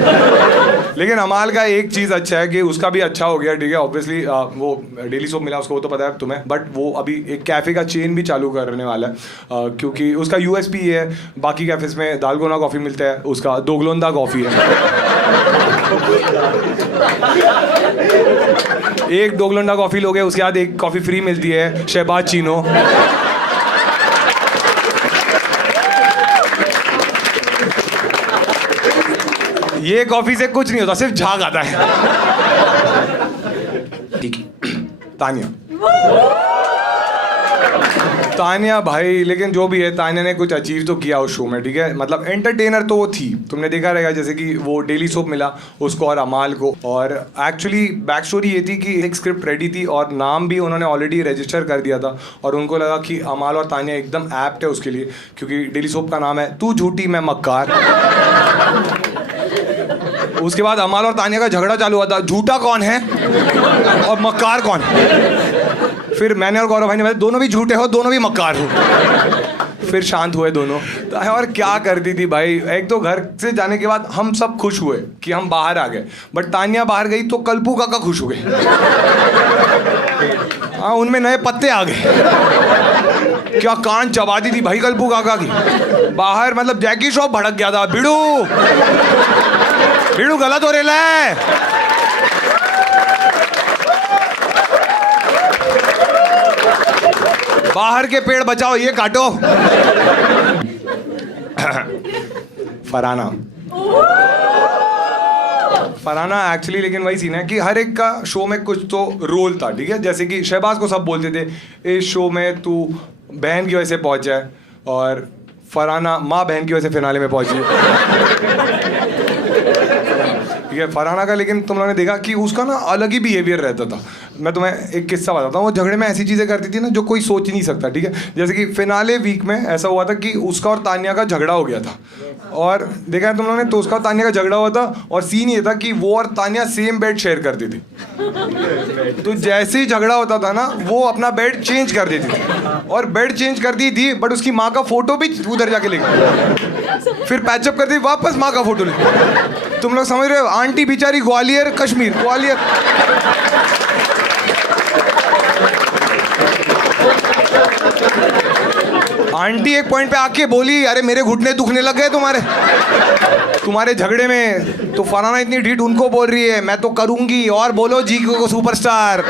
लेकिन अमाल का एक चीज़ अच्छा है कि उसका भी अच्छा हो गया, ठीक है, ऑब्वियसली वो डेली सोप मिला उसको, वो तो पता है तुम्हें, बट वो अभी एक कैफ़े का चेन भी चालू करने वाला है, क्योंकि उसका यूएसपी ये है, बाकी कैफेज में दालगोना कॉफ़ी मिलता है, उसका दोगलोंदा कॉफ़ी है। एक दोगलोंदा कॉफ़ी लोगे उसके बाद एक कॉफ़ी फ्री मिलती है, शहबाज चीनो। ये कॉफ़ी से कुछ नहीं होता, सिर्फ झाग आता है। ठीक है, तानिया भाई, लेकिन जो भी है तानिया ने कुछ अचीव तो किया उस शो में, ठीक है, मतलब एंटरटेनर तो वो थी, तुमने देखा रहेगा, जैसे कि वो डेली सोप मिला उसको और अमाल को। और एक्चुअली बैक स्टोरी ये थी कि एक स्क्रिप्ट रेडी थी और नाम भी उन्होंने ऑलरेडी रजिस्टर कर दिया था, और उनको लगा कि अमाल और तानिया एकदम एप्ट है उसके लिए, क्योंकि डेली सोप का नाम है तू झूठी मैं मक्कार। उसके बाद अमाल और तानिया का झगड़ा चालू हुआ था, झूठा कौन है और मक्कार कौन? फिर मैंने और गौरव भाई ने बताया दोनों भी झूठे हो, दोनों भी मक्कार हो। फिर शांत हुए दोनों। तो और क्या करती थी भाई, एक तो घर से जाने के बाद हम सब खुश हुए कि हम बाहर आ गए, बट तानिया बाहर गई तो कल्पू काका खुश हुए। हाँ, उनमें नए पत्ते आ गए। क्या कान चबाती थी भाई कल्पू काका की बाहर, मतलब जैकी श्रॉफ भड़क गया था। बिड़ू बिड़ू गलत हो रहा है। बाहर के पेड़ बचाओ, ये काटो। फराना एक्चुअली, लेकिन वही सीन है कि हर एक का शो में कुछ तो रोल था, ठीक है, जैसे कि शहबाज को सब बोलते थे इस शो में तू बहन की वजह से पहुंचा है, और फराना माँ बहन की वजह से फिनाले में पहुंची है, ठीक है। फराना का लेकिन तुम लोगों ने देखा कि उसका ना अलग ही बिहेवियर रहता था। मैं तुम्हें एक किस्सा बताता हूँ। वो झगड़े में ऐसी चीज़ें करती थी ना जो कोई सोच नहीं सकता, ठीक है। जैसे कि फिनाले वीक में ऐसा हुआ था कि उसका और तानिया का झगड़ा हो गया था, और देखा है तुम लोगों ने, तो उसका और तानिया का झगड़ा हुआ था, और सीन ये था कि वो और तानिया सेम बेड शेयर करती थी। तो जैसे ही झगड़ा होता था ना, वो अपना बेड चेंज कर देती थी, और बेड चेंज कर दी थी, बट उसकी माँ का फोटो भी उधर जाके ले गई, फिर पैचअप कर दी, वापस माँ का फोटो ले। तुम लोग समझ रहे हो, आंटी बेचारी ग्वालियर कश्मीर ग्वालियर। आंटी एक पॉइंट पे आके बोली, अरे मेरे घुटने दुखने लग गए तुम्हारे झगड़े में। तो फराना इतनी ढीठ उनको बोल रही है, मैं तो करूंगी, और बोलो जी को सुपरस्टार।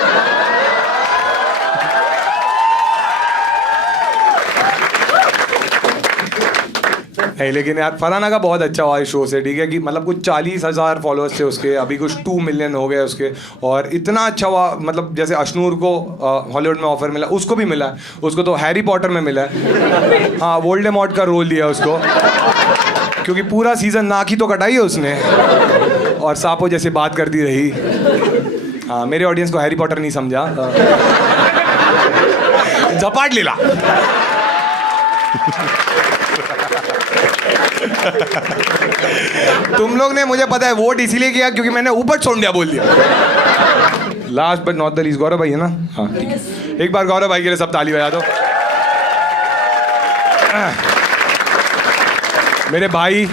है, लेकिन यार फराना का बहुत अच्छा हुआ इस शो से, ठीक है, कि मतलब कुछ 40,000 फॉलोअर्स थे उसके, अभी कुछ 2 मिलियन हो गए उसके, और इतना अच्छा हुआ, मतलब जैसे अशनूर को हॉलीवुड में ऑफर मिला, उसको भी मिला है, उसको तो हैरी पॉटर में मिला है। हाँ, वोल्डेमॉर्ट का रोल दिया उसको, क्योंकि पूरा सीजन नाक ही तो कटाई है उसने। और सांपों जैसे बात करती रही। हाँ, मेरे ऑडियंस को हैरी पॉटर नहीं समझा। झपाट लीला। तुम लोग ने, मुझे पता है, वोट इसीलिए किया क्योंकि मैंने ऊपर छोड़ बोल दिया। Last but not the least, Gaurav भाई है ना? हाँ ठीक है, एक बार गौरव भाई के लिए सब ताली बजा दो। मेरे भाई,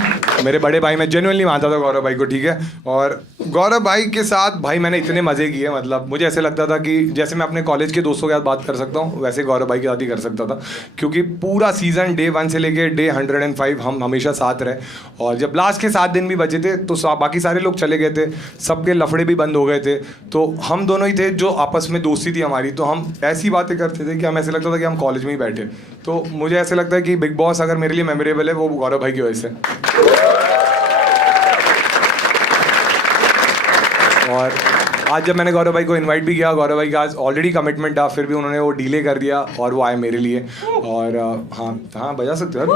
मेरे बड़े भाई, मैं जेन्युइनली मानता था गौरव भाई को, ठीक है। और गौरव भाई के साथ भाई मैंने इतने मज़े किए, मतलब मुझे ऐसे लगता था कि जैसे मैं अपने कॉलेज के दोस्तों के साथ बात कर सकता हूँ वैसे गौरव भाई के साथ ही कर सकता था, क्योंकि पूरा सीज़न डे 1 से लेके डे 105 हम हमेशा साथ रहे। और जब लास्ट के 7 दिन भी बचे थे तो बाकी सारे लोग चले गए थे, सबके लफड़े भी बंद हो गए थे, तो हम दोनों ही थे जो आपस में दोस्ती थी हमारी। तो हम ऐसी बातें करते थे कि हम ऐसे लगता था कि हम कॉलेज में ही बैठे। तो मुझे ऐसे लगता है कि बिग बॉस अगर मेरे लिए मेमोरेबल है वो गौरव भाई की वजह से। और आज जब मैंने गौरव भाई को इनवाइट भी किया, गौरव भाई का आज ऑलरेडी कमिटमेंट था, फिर भी उन्होंने वो डिले कर दिया और वो आए मेरे लिए। और हाँ बजा सकते हो यार।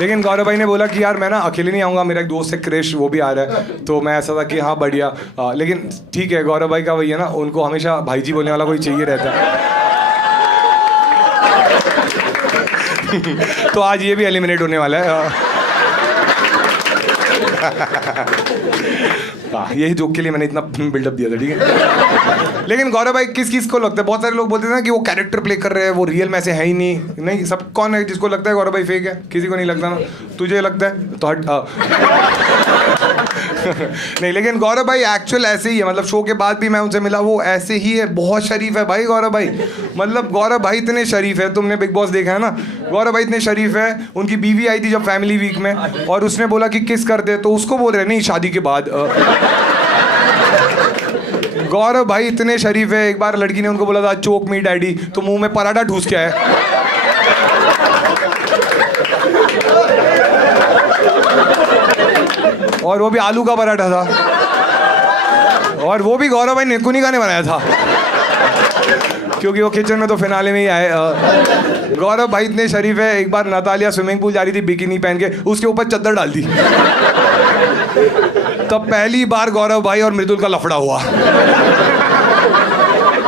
लेकिन गौरव भाई ने बोला कि यार मैं ना अकेले नहीं आऊँगा, मेरा एक दोस्त है क्रिश, वो भी आ रहा है। तो मैं ऐसा था कि हाँ बढ़िया, लेकिन ठीक है, गौरव भाई का वही है ना, उनको हमेशा भाई जी बोलने वाला कोई चाहिए रहता है। तो आज ये भी एलिमिनेट होने वाला है। यही जोक के लिए मैंने इतना बिल्डअप दिया था, ठीक है। लेकिन गौरव भाई किस को लगता है, बहुत सारे लोग बोलते हैं ना कि वो कैरेक्टर प्ले कर रहे हैं, वो रियल में ऐसे है ही नहीं। सब कौन है जिसको लगता है गौरव भाई फेक है? किसी को नहीं लगता ना। तुझे लगता है तो हट। नहीं, लेकिन गौरव भाई एक्चुअल ऐसे ही है, मतलब शो के बाद भी मैं उनसे मिला, वो ऐसे ही है, बहुत शरीफ है भाई गौरव भाई। मतलब गौरव भाई इतने शरीफ है, तुमने बिग बॉस देखा है ना, गौरव भाई इतने शरीफ है। उनकी बीवी आई थी जब फैमिली वीक में, और उसने बोला कि किस कर दे, तो उसको बोल रहे नहीं शादी के बाद। गौरव भाई इतने शरीफ है, एक बार लड़की ने उनको बोला था चोक मी डैडी, तो मुंह में पराठा ठूस के आए। और वो भी आलू का पराठा था, और वो भी गौरव भाई नेकुनिका ने बनाया था, क्योंकि वो किचन में तो फिनाले में ही आए। गौरव भाई इतने शरीफ है, एक बार नतालिया स्विमिंग पूल जा रही थी बिकिनी पहन के, उसके ऊपर चद्दर डाल दी। तब पहली बार गौरव भाई और मृदुल का लफड़ा हुआ।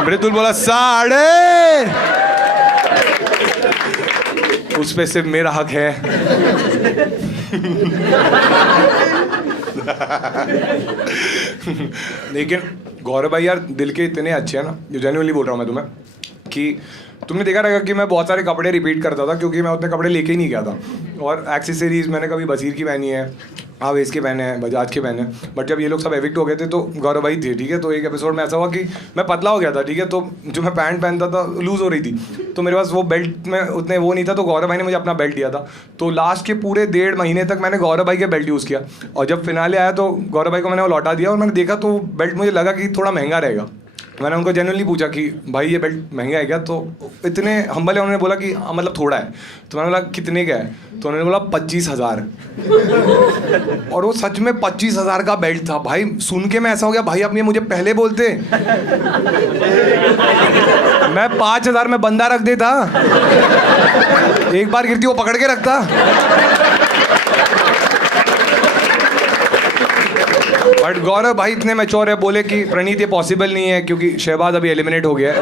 मृदुल बोला साढ़े, उस पे सिर्फ मेरा हक है। लेकिन गौरव भाई यार दिल के इतने अच्छे हैं ना, जेन्युइनली बोल रहा हूँ मैं तुम्हें, कि तुमने देखा रहेगा कि मैं बहुत सारे कपड़े रिपीट करता था क्योंकि मैं उतने कपड़े लेके ही नहीं गया था। और एक्सेसरीज मैंने कभी बसीर की पहनी है, आवेश के पहने हैं, बजाज के पहने हैं, बट जब ये लोग सब एविक्ट हो गए थे तो गौरव भाई थे, ठीक है। तो एक एपिसोड में ऐसा हुआ कि मैं पतला हो गया था, ठीक है, तो जो मैं पैंट पहनता था लूज़ हो रही थी, तो मेरे पास वो बेल्ट में उतने वो नहीं था, तो गौरव भाई ने मुझे अपना बेल्ट दिया था। तो लास्ट के पूरे 1.5 महीने तक मैंने गौरव भाई के बेल्ट यूज़ किया, और जब फिनाले आया तो गौरव भाई को मैंने वो लौटा दिया, और मैंने देखा तो बेल्ट मुझे लगा कि थोड़ा महंगा रहेगा। मैंने उनको जेन्युइनली पूछा कि भाई ये बेल्ट महंगा है क्या? तो इतने हम्बल है, उन्होंने बोला कि मतलब थोड़ा है। तो मैंने बोला कितने का है? तो उन्होंने बोला 25,000। और वो सच में 25,000 का बेल्ट था। भाई सुन के मैं ऐसा हो गया, भाई अपनी मुझे पहले बोलते, मैं 5,000 में बंदा रख देता, एक बार गिरती वो पकड़ के रखता। बट गौरव भाई इतने मैच्योर है, बोले कि प्रणीत ये पॉसिबल नहीं है क्योंकि शहबाज अभी एलिमिनेट हो गया है।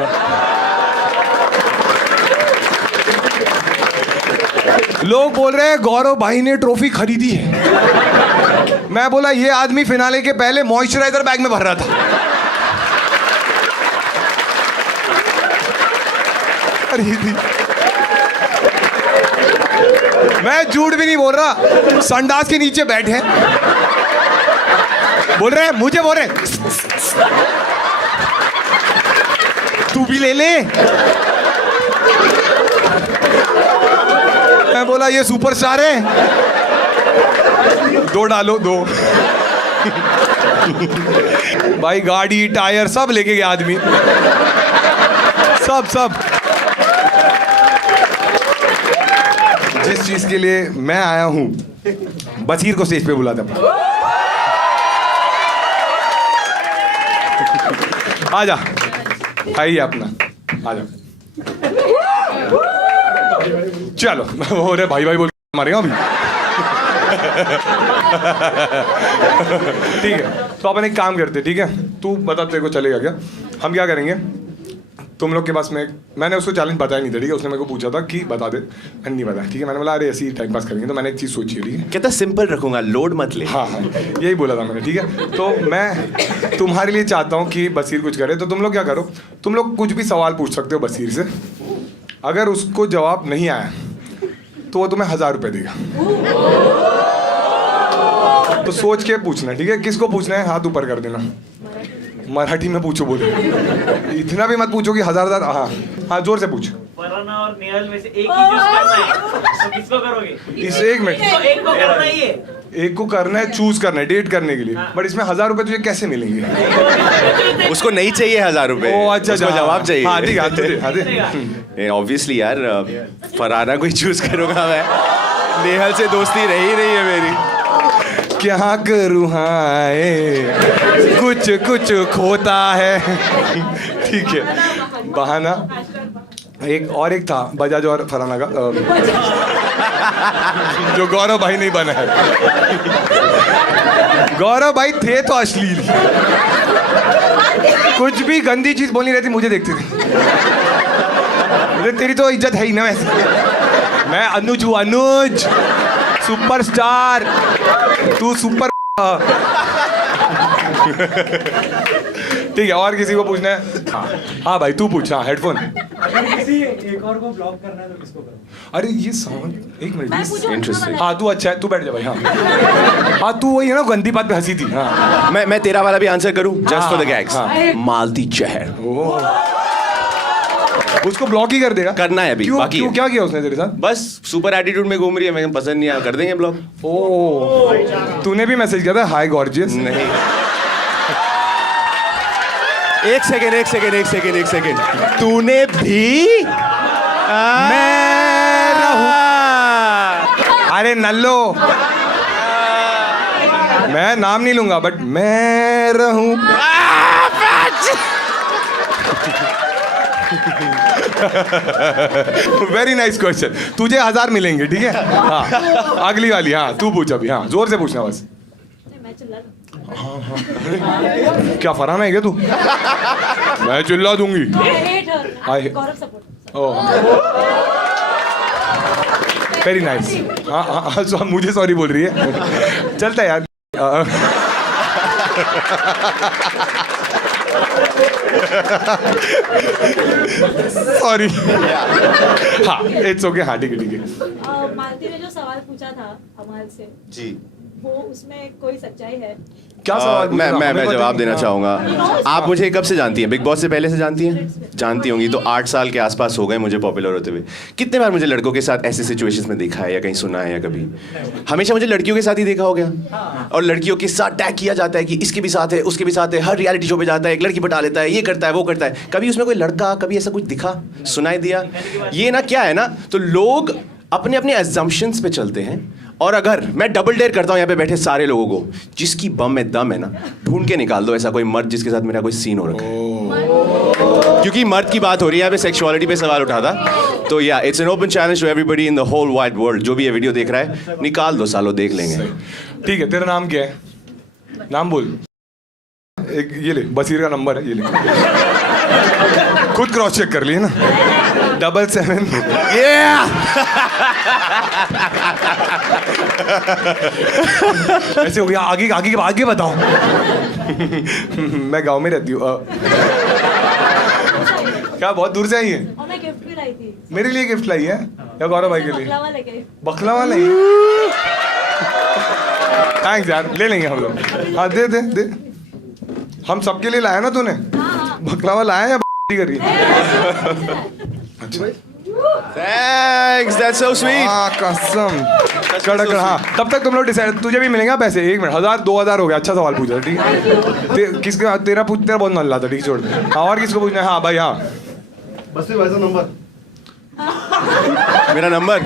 लोग बोल रहे हैं गौरव भाई ने ट्रॉफी खरीदी है। मैं बोला ये आदमी फिनाले के पहले मॉइस्चराइजर बैग में भर रहा था। मैं झूठ भी नहीं बोल रहा, संडास के नीचे बैठे बोल रहे हैं, मुझे बोल रहे तू भी ले ले। मैं बोला ये सुपरस्टार है, 2 डालो 2। भाई गाड़ी टायर सब लेके गया आदमी, सब। जिस चीज के लिए मैं आया हूं, बसीर को स्टेज पे बुला था। आजा, आइए अपना, आजा। चलो, हो रहे भाई बोल मारेगा अभी। ठीक है, तो अपन एक काम करते, ठीक है, तू बता तेरे को चलेगा क्या? हम क्या करेंगे, तुम लोग के पास में, मैंने उसको चैलेंज बताया नहीं था, ठीक है, उसने मेरे को पूछा था कि बता दे, मैंने नहीं बताया, ठीक है, मैंने बोला अरे ऐसे ही टाइम पास करेंगे, तो मैंने एक चीज़ सोची है, ठीक है। कहता सिंपल रखूंगा, लोड मत ले। हाँ, यही बोला था मैंने, ठीक है। तो मैं तुम्हारे लिए चाहता हूँ कि बसीर कुछ करे, तो तुम लोग क्या करो, तुम लोग कुछ भी सवाल पूछ सकते हो बसीर से, अगर उसको जवाब नहीं आया तो वो तुम्हें 1000 रुपये देगा। तो सोच के पूछना, ठीक है, किसको पूछना है हाथ ऊपर कर देना। मराठी में पूछो, बोलो, इतना भी मत पूछो कि 1000। हाँ हाँ, जोर से पूछ। फरहाना और नेहल में से एक ही चूज करना है, तो किसको करोगे? इस एक मिनट, तो एक को करना ही है। एक को करना है, चूज करना है डेट करने के लिए, बट इसमें 1000 रुपये तुझे कैसे मिलेंगे? उसको नहीं चाहिए 1000 रुपए। ओ अच्छा, उसको जवाब चाहिए। हाँ ठीक है, हाँ दे। ऑब्वियसली यार, फरहाना को ही चूज करूंगा मैं, नेहल से दोस्ती रही नहीं है मेरी। क्या करूँ हाय, कुछ कुछ खोता है। ठीक है, बहाना। एक था बजाज और फरहाना का, जो गौरव भाई नहीं बना है। गौरव भाई थे तो अश्लील, कुछ भी गंदी चीज बोलनी रहती मुझे देखती थी। मुझे तेरी तो इज्जत है ही ना वैसे। मैं अनुज हूँ, अनुज सुपरस्टार, तू सुपर। ठीक है, और किसी को पूछना है? हाँ भाई तू पूछ। हाँ, हेडफोन। किसी एक और को ब्लॉक करना है तो किसको करोगे? अरे ये साउंड, एक मिनट, इंटरेस्टिंग। हाँ तू अच्छा है, तू बैठ जा भाई। हाँ हाँ, तू वही है ना गंदी बात पे हंसी थी। हाँ मैं तेरा वाला भी आंसर करूं जस्ट फॉर द गैग्स। हाँ। मालती जहर उसको ब्लॉक ही कर देगा। करना है अभी, क्यों बाकी क्यों, है। क्या किया उसने तेरे साथ? बस सुपर एटीट्यूड में घूम रही है, मैं पसंद नहीं आया, कर देंगे ब्लॉक। ओ, तूने भी मैसेज किया था हाय गॉर्जियस? नहीं, एक सेकेंड, तूने भी मैं रहूं। अरे नल्लो, मैं नाम नहीं लूंगा बट मैं रहूं। Very nice question. तुझे 1000 मिलेंगे, ठीक है। हाँ अगली वाली, हाँ तू पूछ अभी। हाँ जोर से पूछना बस। क्या फरहाना है क्या तू? मैं चिल्ला दूंगी। Very nice. हाँ हाँ हाँ, मुझे सॉरी बोल रही है। चलता है यार। सॉरी। हाँ इट्स ओके। हाँ ठीक है ठीक है। मालती ने जो सवाल पूछा था अमाल से, जी, वो उसमें कोई सच्चाई है? क्या सवाल? मैं जवाब देना चाहूँगा। आप मुझे कब से जानती हैं? बिग बॉस से पहले से जानती हैं? जानती होंगी। तो 8 साल के आसपास हो गए मुझे पॉपुलर होते हुए। कितने बार मुझे लड़कों के साथ ऐसे सिचुएशंस में देखा है या कहीं सुना है या कभी? हमेशा मुझे लड़कियों के साथ ही देखा हो गया, और लड़कियों के साथ टैग किया जाता है कि इसके भी साथ है, उसके भी साथ है। हर रियलिटी शो पे जाता है, एक लड़की पटा लेता है, ये करता है, वो करता है। कभी उसमें कोई लड़का, कभी ऐसा कुछ दिखा, सुनाई दिया? ये ना क्या है ना, तो लोग अपने अपने अजम्पशंस पे चलते हैं। और अगर मैं डबल डेयर करता हूँ यहाँ पे बैठे सारे लोगों को, जिसकी बम में दम है ना, ढूंढ के निकाल दो ऐसा कोई मर्द जिसके साथ मेरा कोई सीन हो रखा है। क्योंकि मर्द की बात हो रही है यहाँ पे, सेक्सुअलिटी पे सवाल उठा था। तो या it's an open challenge to everybody in the whole wide world. जो भी ये वीडियो देख रहा है, निकाल दो सालों, देख लेंगे। ठीक है, तेरा नाम क्या है? नाम बोल। एक ये ले, बसीर का नंबर है, ये ले। खुद क्रॉस चेक कर लिए ना। 77 ऐसे हो गया। आगे आगे आगे बताओ। मैं गांव में रहती हूँ। क्या बहुत दूर से आई है? और मैं गिफ्ट भी लाई थी। मेरे लिए गिफ्ट लाई है या गौरव भाई के लिए? बकलावा लेके। बकलावा नहीं? थैंक्स यार, ले लेंगे हम लोग। हाँ दे दे दे। हम सबके लिए लाया ना तूने? बकलावा लाया या कर रही? अच्छा थैंक्स, दैट्स सो स्वीट। हाँ कसम कड़क। हाँ तब तक तुम लोग डिसाइड, तुझे भी मिलेंगे पैसे। 1 मिनट, 1000 2000 हो गया। अच्छा सवाल पूछा, ठीक है। किसका? तेरा बहुत नल्ला था, ठीक छोड़ दे। हाँ और किसको पूछना है? हाँ भाई। हाँ बस भाई का नंबर। मेरा नंबर?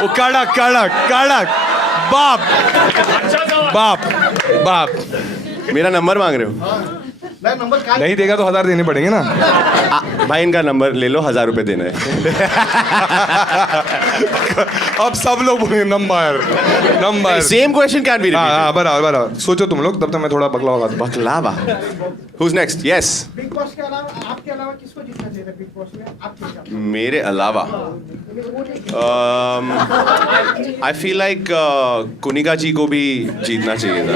वो कड़क कड़क कड़क। बाप बाप बाप। मेरा नंबर मांग रहे हो? नंबर नहीं देगा तो 1000 देने पड़ेंगे ना। भाई इनका नंबर ले लो, 1000 रुपए देना है। अब सब लोग बोलेंगे number number. Same question can be हाँ बराबर बराबर। सोचो तुम लोग, तब तक मैं थोड़ा बकला होगा। बकलावा। Who's next? Yes. Big boss के अलावा आपके अलावा किसको जीतना चाहिए था बिग बॉस में आपके हिसाब से? मेरे अलावा आई फील लाइक कुनिका जी को भी जीतना चाहिए था।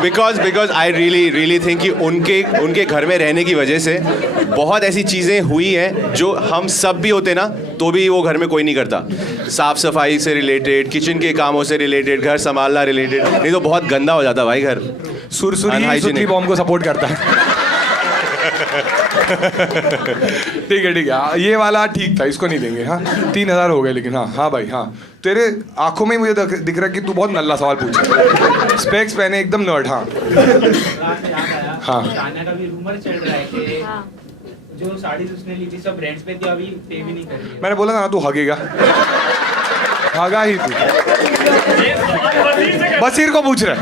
बिकॉज आई रियली थिंक कि उनके घर में रहने की वजह से बहुत ऐसी चीज़ें हुई हैं जो हम सब भी होते ना तो भी वो घर में कोई नहीं करता। साफ सफाई से रिलेटेड, किचन के कामों से रिलेटेड, घर संभालना रिलेटेड, नहीं तो बहुत गंदा हो जाता भाई घर। सुरसुरी सुतली बॉम्ब को सपोर्ट करता है। ठीक है ये वाला ठीक था, इसको नहीं देंगे। हाँ 3000 हो गए, लेकिन हाँ भाई हाँ, तेरे आंखों में ही मुझे दिख रहा है कि तू बहुत नल्ला सवाल पूछा। स्पेक्स पहने एकदम नर्ड। हाँ तान्या का भी रूमर चल रहा है कि जो साड़ी उसने ली थी सब रेंट्स पे थी, अभी पे भी नहीं कर रही है। मैंने बोला था ना तू हगेगा, हगा ही तू। बसीर को पूछ रहा है।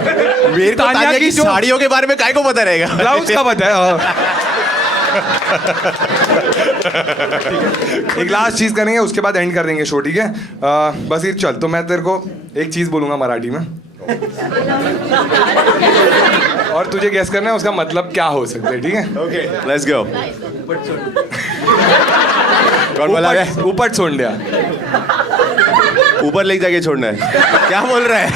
मेरे को तान्या की साड़ियों के बारे में काय को पता रहेगा? ब्लाउज का पता है। एक लास्ट चीज करेंगे, उसके बाद एंड कर देंगे शो, ठीक है? बसीर चल, तो मैं तेरे को एक चीज बोलूंगा मराठी में और तुझे गेस करना है उसका मतलब क्या हो सकता है, ठीक है? Okay let's go. कौन बोला है? ऊपर छोड़ दिया। ऊपर लेके जाके छोड़ना है? क्या बोल रहा है?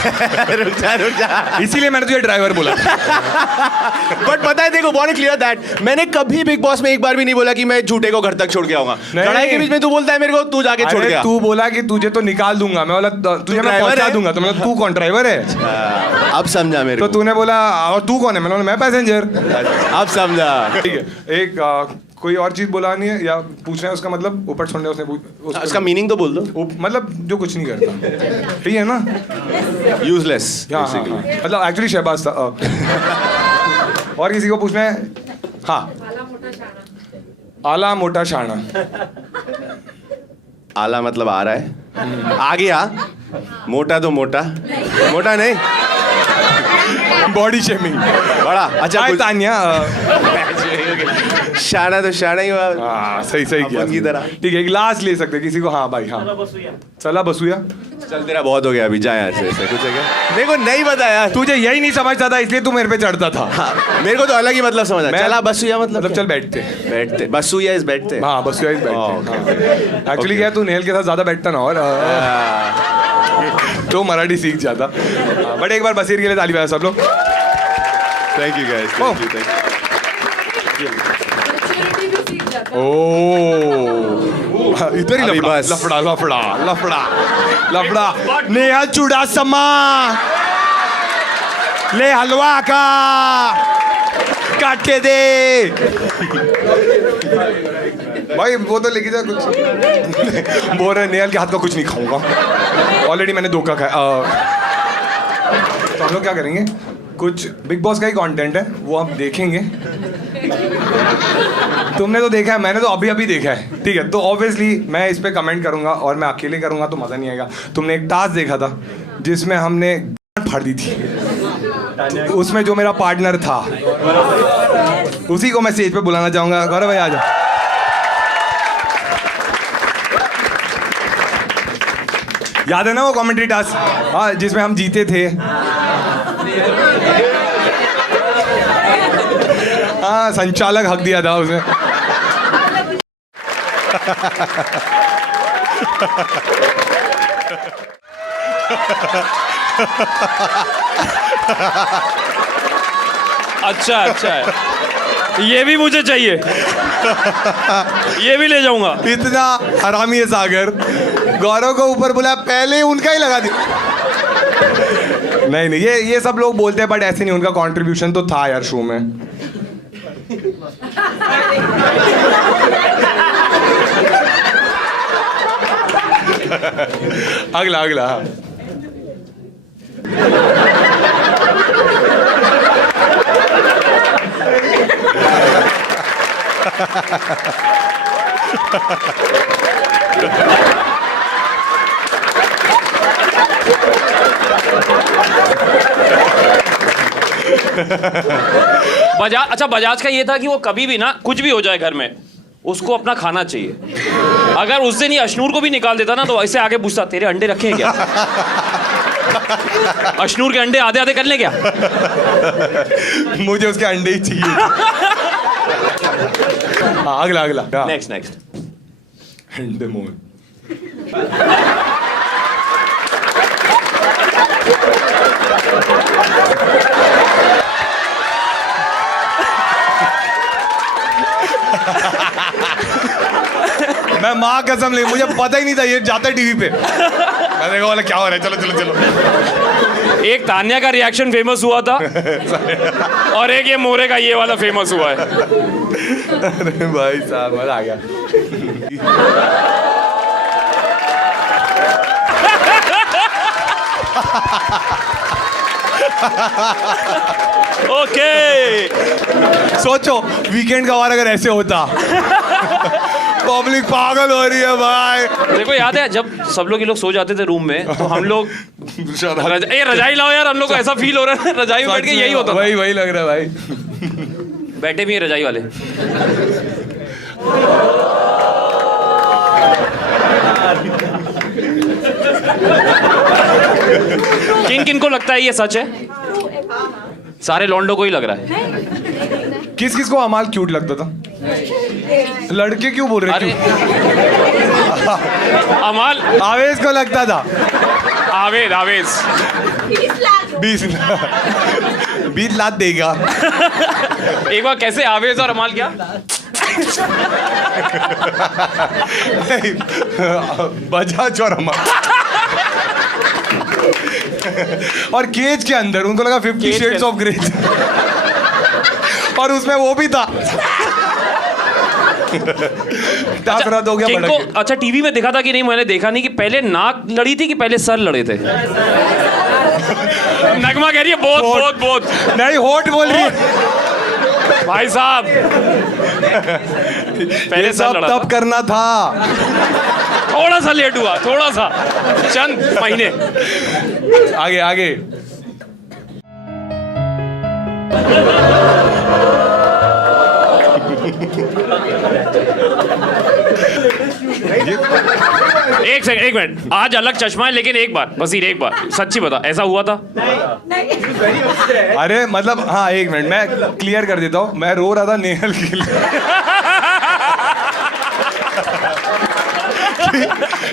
रुक जा। इसीलिए मैंने तुझे ड्राइवर बोला। बट पता है देखो, बहुत क्लियर दैट मैंने कभी बिग बॉस में एक बार भी नहीं बोला कि मैं झूठे को घर तक छोड़ के आऊंगा। लड़ाई के बीच में तू बोलता है मेरे को तू जाके छोड़ गया। तू बोला कि तुझे तो निकाल दूंगा, मैं बोला तुझे मैं पहुंचा दूंगा, तो मैंने तू कौन ड्राइवर है? अब समझा मेरे तो को। तूने बोला और तू कौन है? मैंने बोला मैं पैसेंजर। अब समझा। ठीक है, एक कोई और चीज बोला नहीं है या पूछना है उसका मतलब? ऊपर छोड़ने उसने उसका मीनिंग तो बोल दो। मतलब जो कुछ नहीं करता, ठीक है ना? यूजलेस मतलब एक्चुअली शहबाज था। और किसी को पूछना है? हाँ आला मोटा शाना। आला मतलब आ रहा है, आ गया। मोटा तो मोटा नहीं, बॉडी शेमिंग बड़ा। अच्छा तान्या शाना तो शाना ही हुआ। हाँ सही किया की तरह। ठीक है, एक लास्ट ले सकते किसी को? हाँ भाई हाँ चला बसुया। चल तेरा बहुत हो गया अभी, जा यहाँ से। ऐसा कुछ है क्या? मेरे को नहीं बताया। तुझे यही नहीं समझता था इसलिए तू मेरे पे चढ़ता था। हाँ, मेरे को तो अलग ही मतलब समझा। चला बसुया मतलब चल बैठते बसुया इज बैठते। हाँ बसुया इज बैठते। एक्चुअली क्या है, तू नेहल के साथ ज्यादा बैठता ना और तो मराठी सीख जाता। बट एक बार बसीर के लिए ताली बजा सब लोग। Thank you guys, thank you. Maturity भी सीख जाता है। ओ इधर ही लफड़ा नेहल चुड़ासमा ले हलवा का काट के दे भाई। वो तो लेके जा कुछ। बोल रहे नेहल के हाथ का कुछ नहीं खाऊंगा, ऑलरेडी मैंने धोखा खाया। तो हम लोग क्या करेंगे, कुछ बिग बॉस का ही कंटेंट है वो हम देखेंगे। तुमने तो देखा है, मैंने तो अभी देखा है, ठीक है? तो ऑब्वियसली मैं इस पे कमेंट करूंगा और मैं अकेले करूंगा तो मज़ा नहीं आएगा। तुमने एक टास्क देखा था जिसमें हमने फाड़ दी थी, उसमें जो मेरा पार्टनर था उसी को मैं स्टेज पे बुलाना चाहूंगा। गौरव भाई आ जाओ। याद है ना वो कमेंट्री टास्क? हाँ जिसमें हम जीते थे। हाँ संचालक हक दिया था उसने। अच्छा है, ये भी मुझे चाहिए, ये भी ले जाऊंगा। इतना हरामी है सागर। गौरव को ऊपर बुलाया, पहले उनका ही लगा दिया। नहीं ये सब लोग बोलते हैं बट ऐसे नहीं, उनका कंट्रीब्यूशन तो था यार शो में। अगला बजाज, अच्छा बजाज का ये था कि वो कभी भी ना कुछ भी हो जाए घर में उसको अपना खाना चाहिए। अगर उस दिन ये अशनूर को भी निकाल देता ना तो ऐसे आगे पूछता तेरे अंडे रखे हैं क्या? अशनूर के अंडे आधे आधे कर ले क्या? मुझे उसके अंडे ही चाहिए। हाँ, अगला अगला नेक्स्ट अंडे मोल। मैं माँ कसम ले, मुझे पता ही नहीं था ये जाता है टीवी पे। मैं देखा वाला क्या हो रहा है, चलो चलो चलो। एक तान्या का रिएक्शन फेमस हुआ था और एक ये मोरे का ये वाला फेमस हुआ है। अरे भाई साहब मजा आ गया। ओके, सोचो वीकेंड का वार अगर ऐसे होता। पब्लिक पागल हो रही है भाई। देखो याद है जब सब लोग ये लोग सो जाते थे रूम में तो हम लोग ए रजाई लाओ यार, हम लोग को ऐसा फील हो रहा है रजाई में बैठ के यही होता था। वही वही लग रहा है भाई। बैठे भी हैं रजाई वाले। किन किन को लगता है ये सच है? सारे लॉन्डो को ही लग रहा है। किस किस को अमाल क्यूट लगता था? लड़के क्यों बोल रहे अरे क्यों? अमाल, आवेश को लगता था। आवेद आवेज 20 लाख देगा। एक बार कैसे आवेज और अमाल क्या? बजाज और अमाल। और केज के अंदर उनको लगा 50 केज शेड्स के- ऑफ ग्रे। और उसमें वो भी था। दांत रद्द हो गया किनको भड़क के। अच्छा टीवी में देखा था कि नहीं? मैंने देखा नहीं कि पहले नाक लड़ी थी कि पहले सर लड़े थे। नगमा कह रही है बहुत होठ। बहुत बहुत। नहीं होठ बोल रही है। भाई साहब पहले ये सर सब लड़ा तब करना था। थोड़ा सा लेट हुआ, थोड़ा सा, चंद महीने। आगे आगे। एक सेकंड, एक मिनट। आज अलग चश्मा है लेकिन एक बार बस एक बार सच्ची बता, ऐसा हुआ था? अरे मतलब हाँ, एक मिनट मैं क्लियर कर देता हूँ। मैं रो रहा था नेहल के लिए।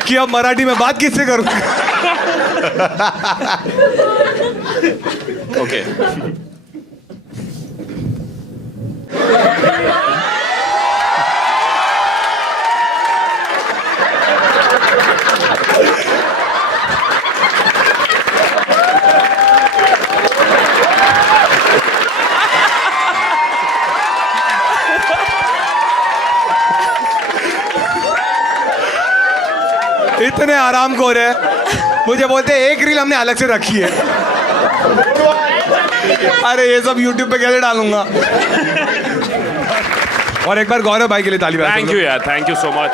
कि अब मराठी में बात किससे करूँ? ओके इतने आराम को रहे, मुझे बोलते एक रील हमने अलग से रखी है। अरे ये सब YouTube पे कैसे डालूंगा? और एक बार गौरव भाई के लिए ताली बजा दो। थैंक यू यार, थैंक यू सो मच।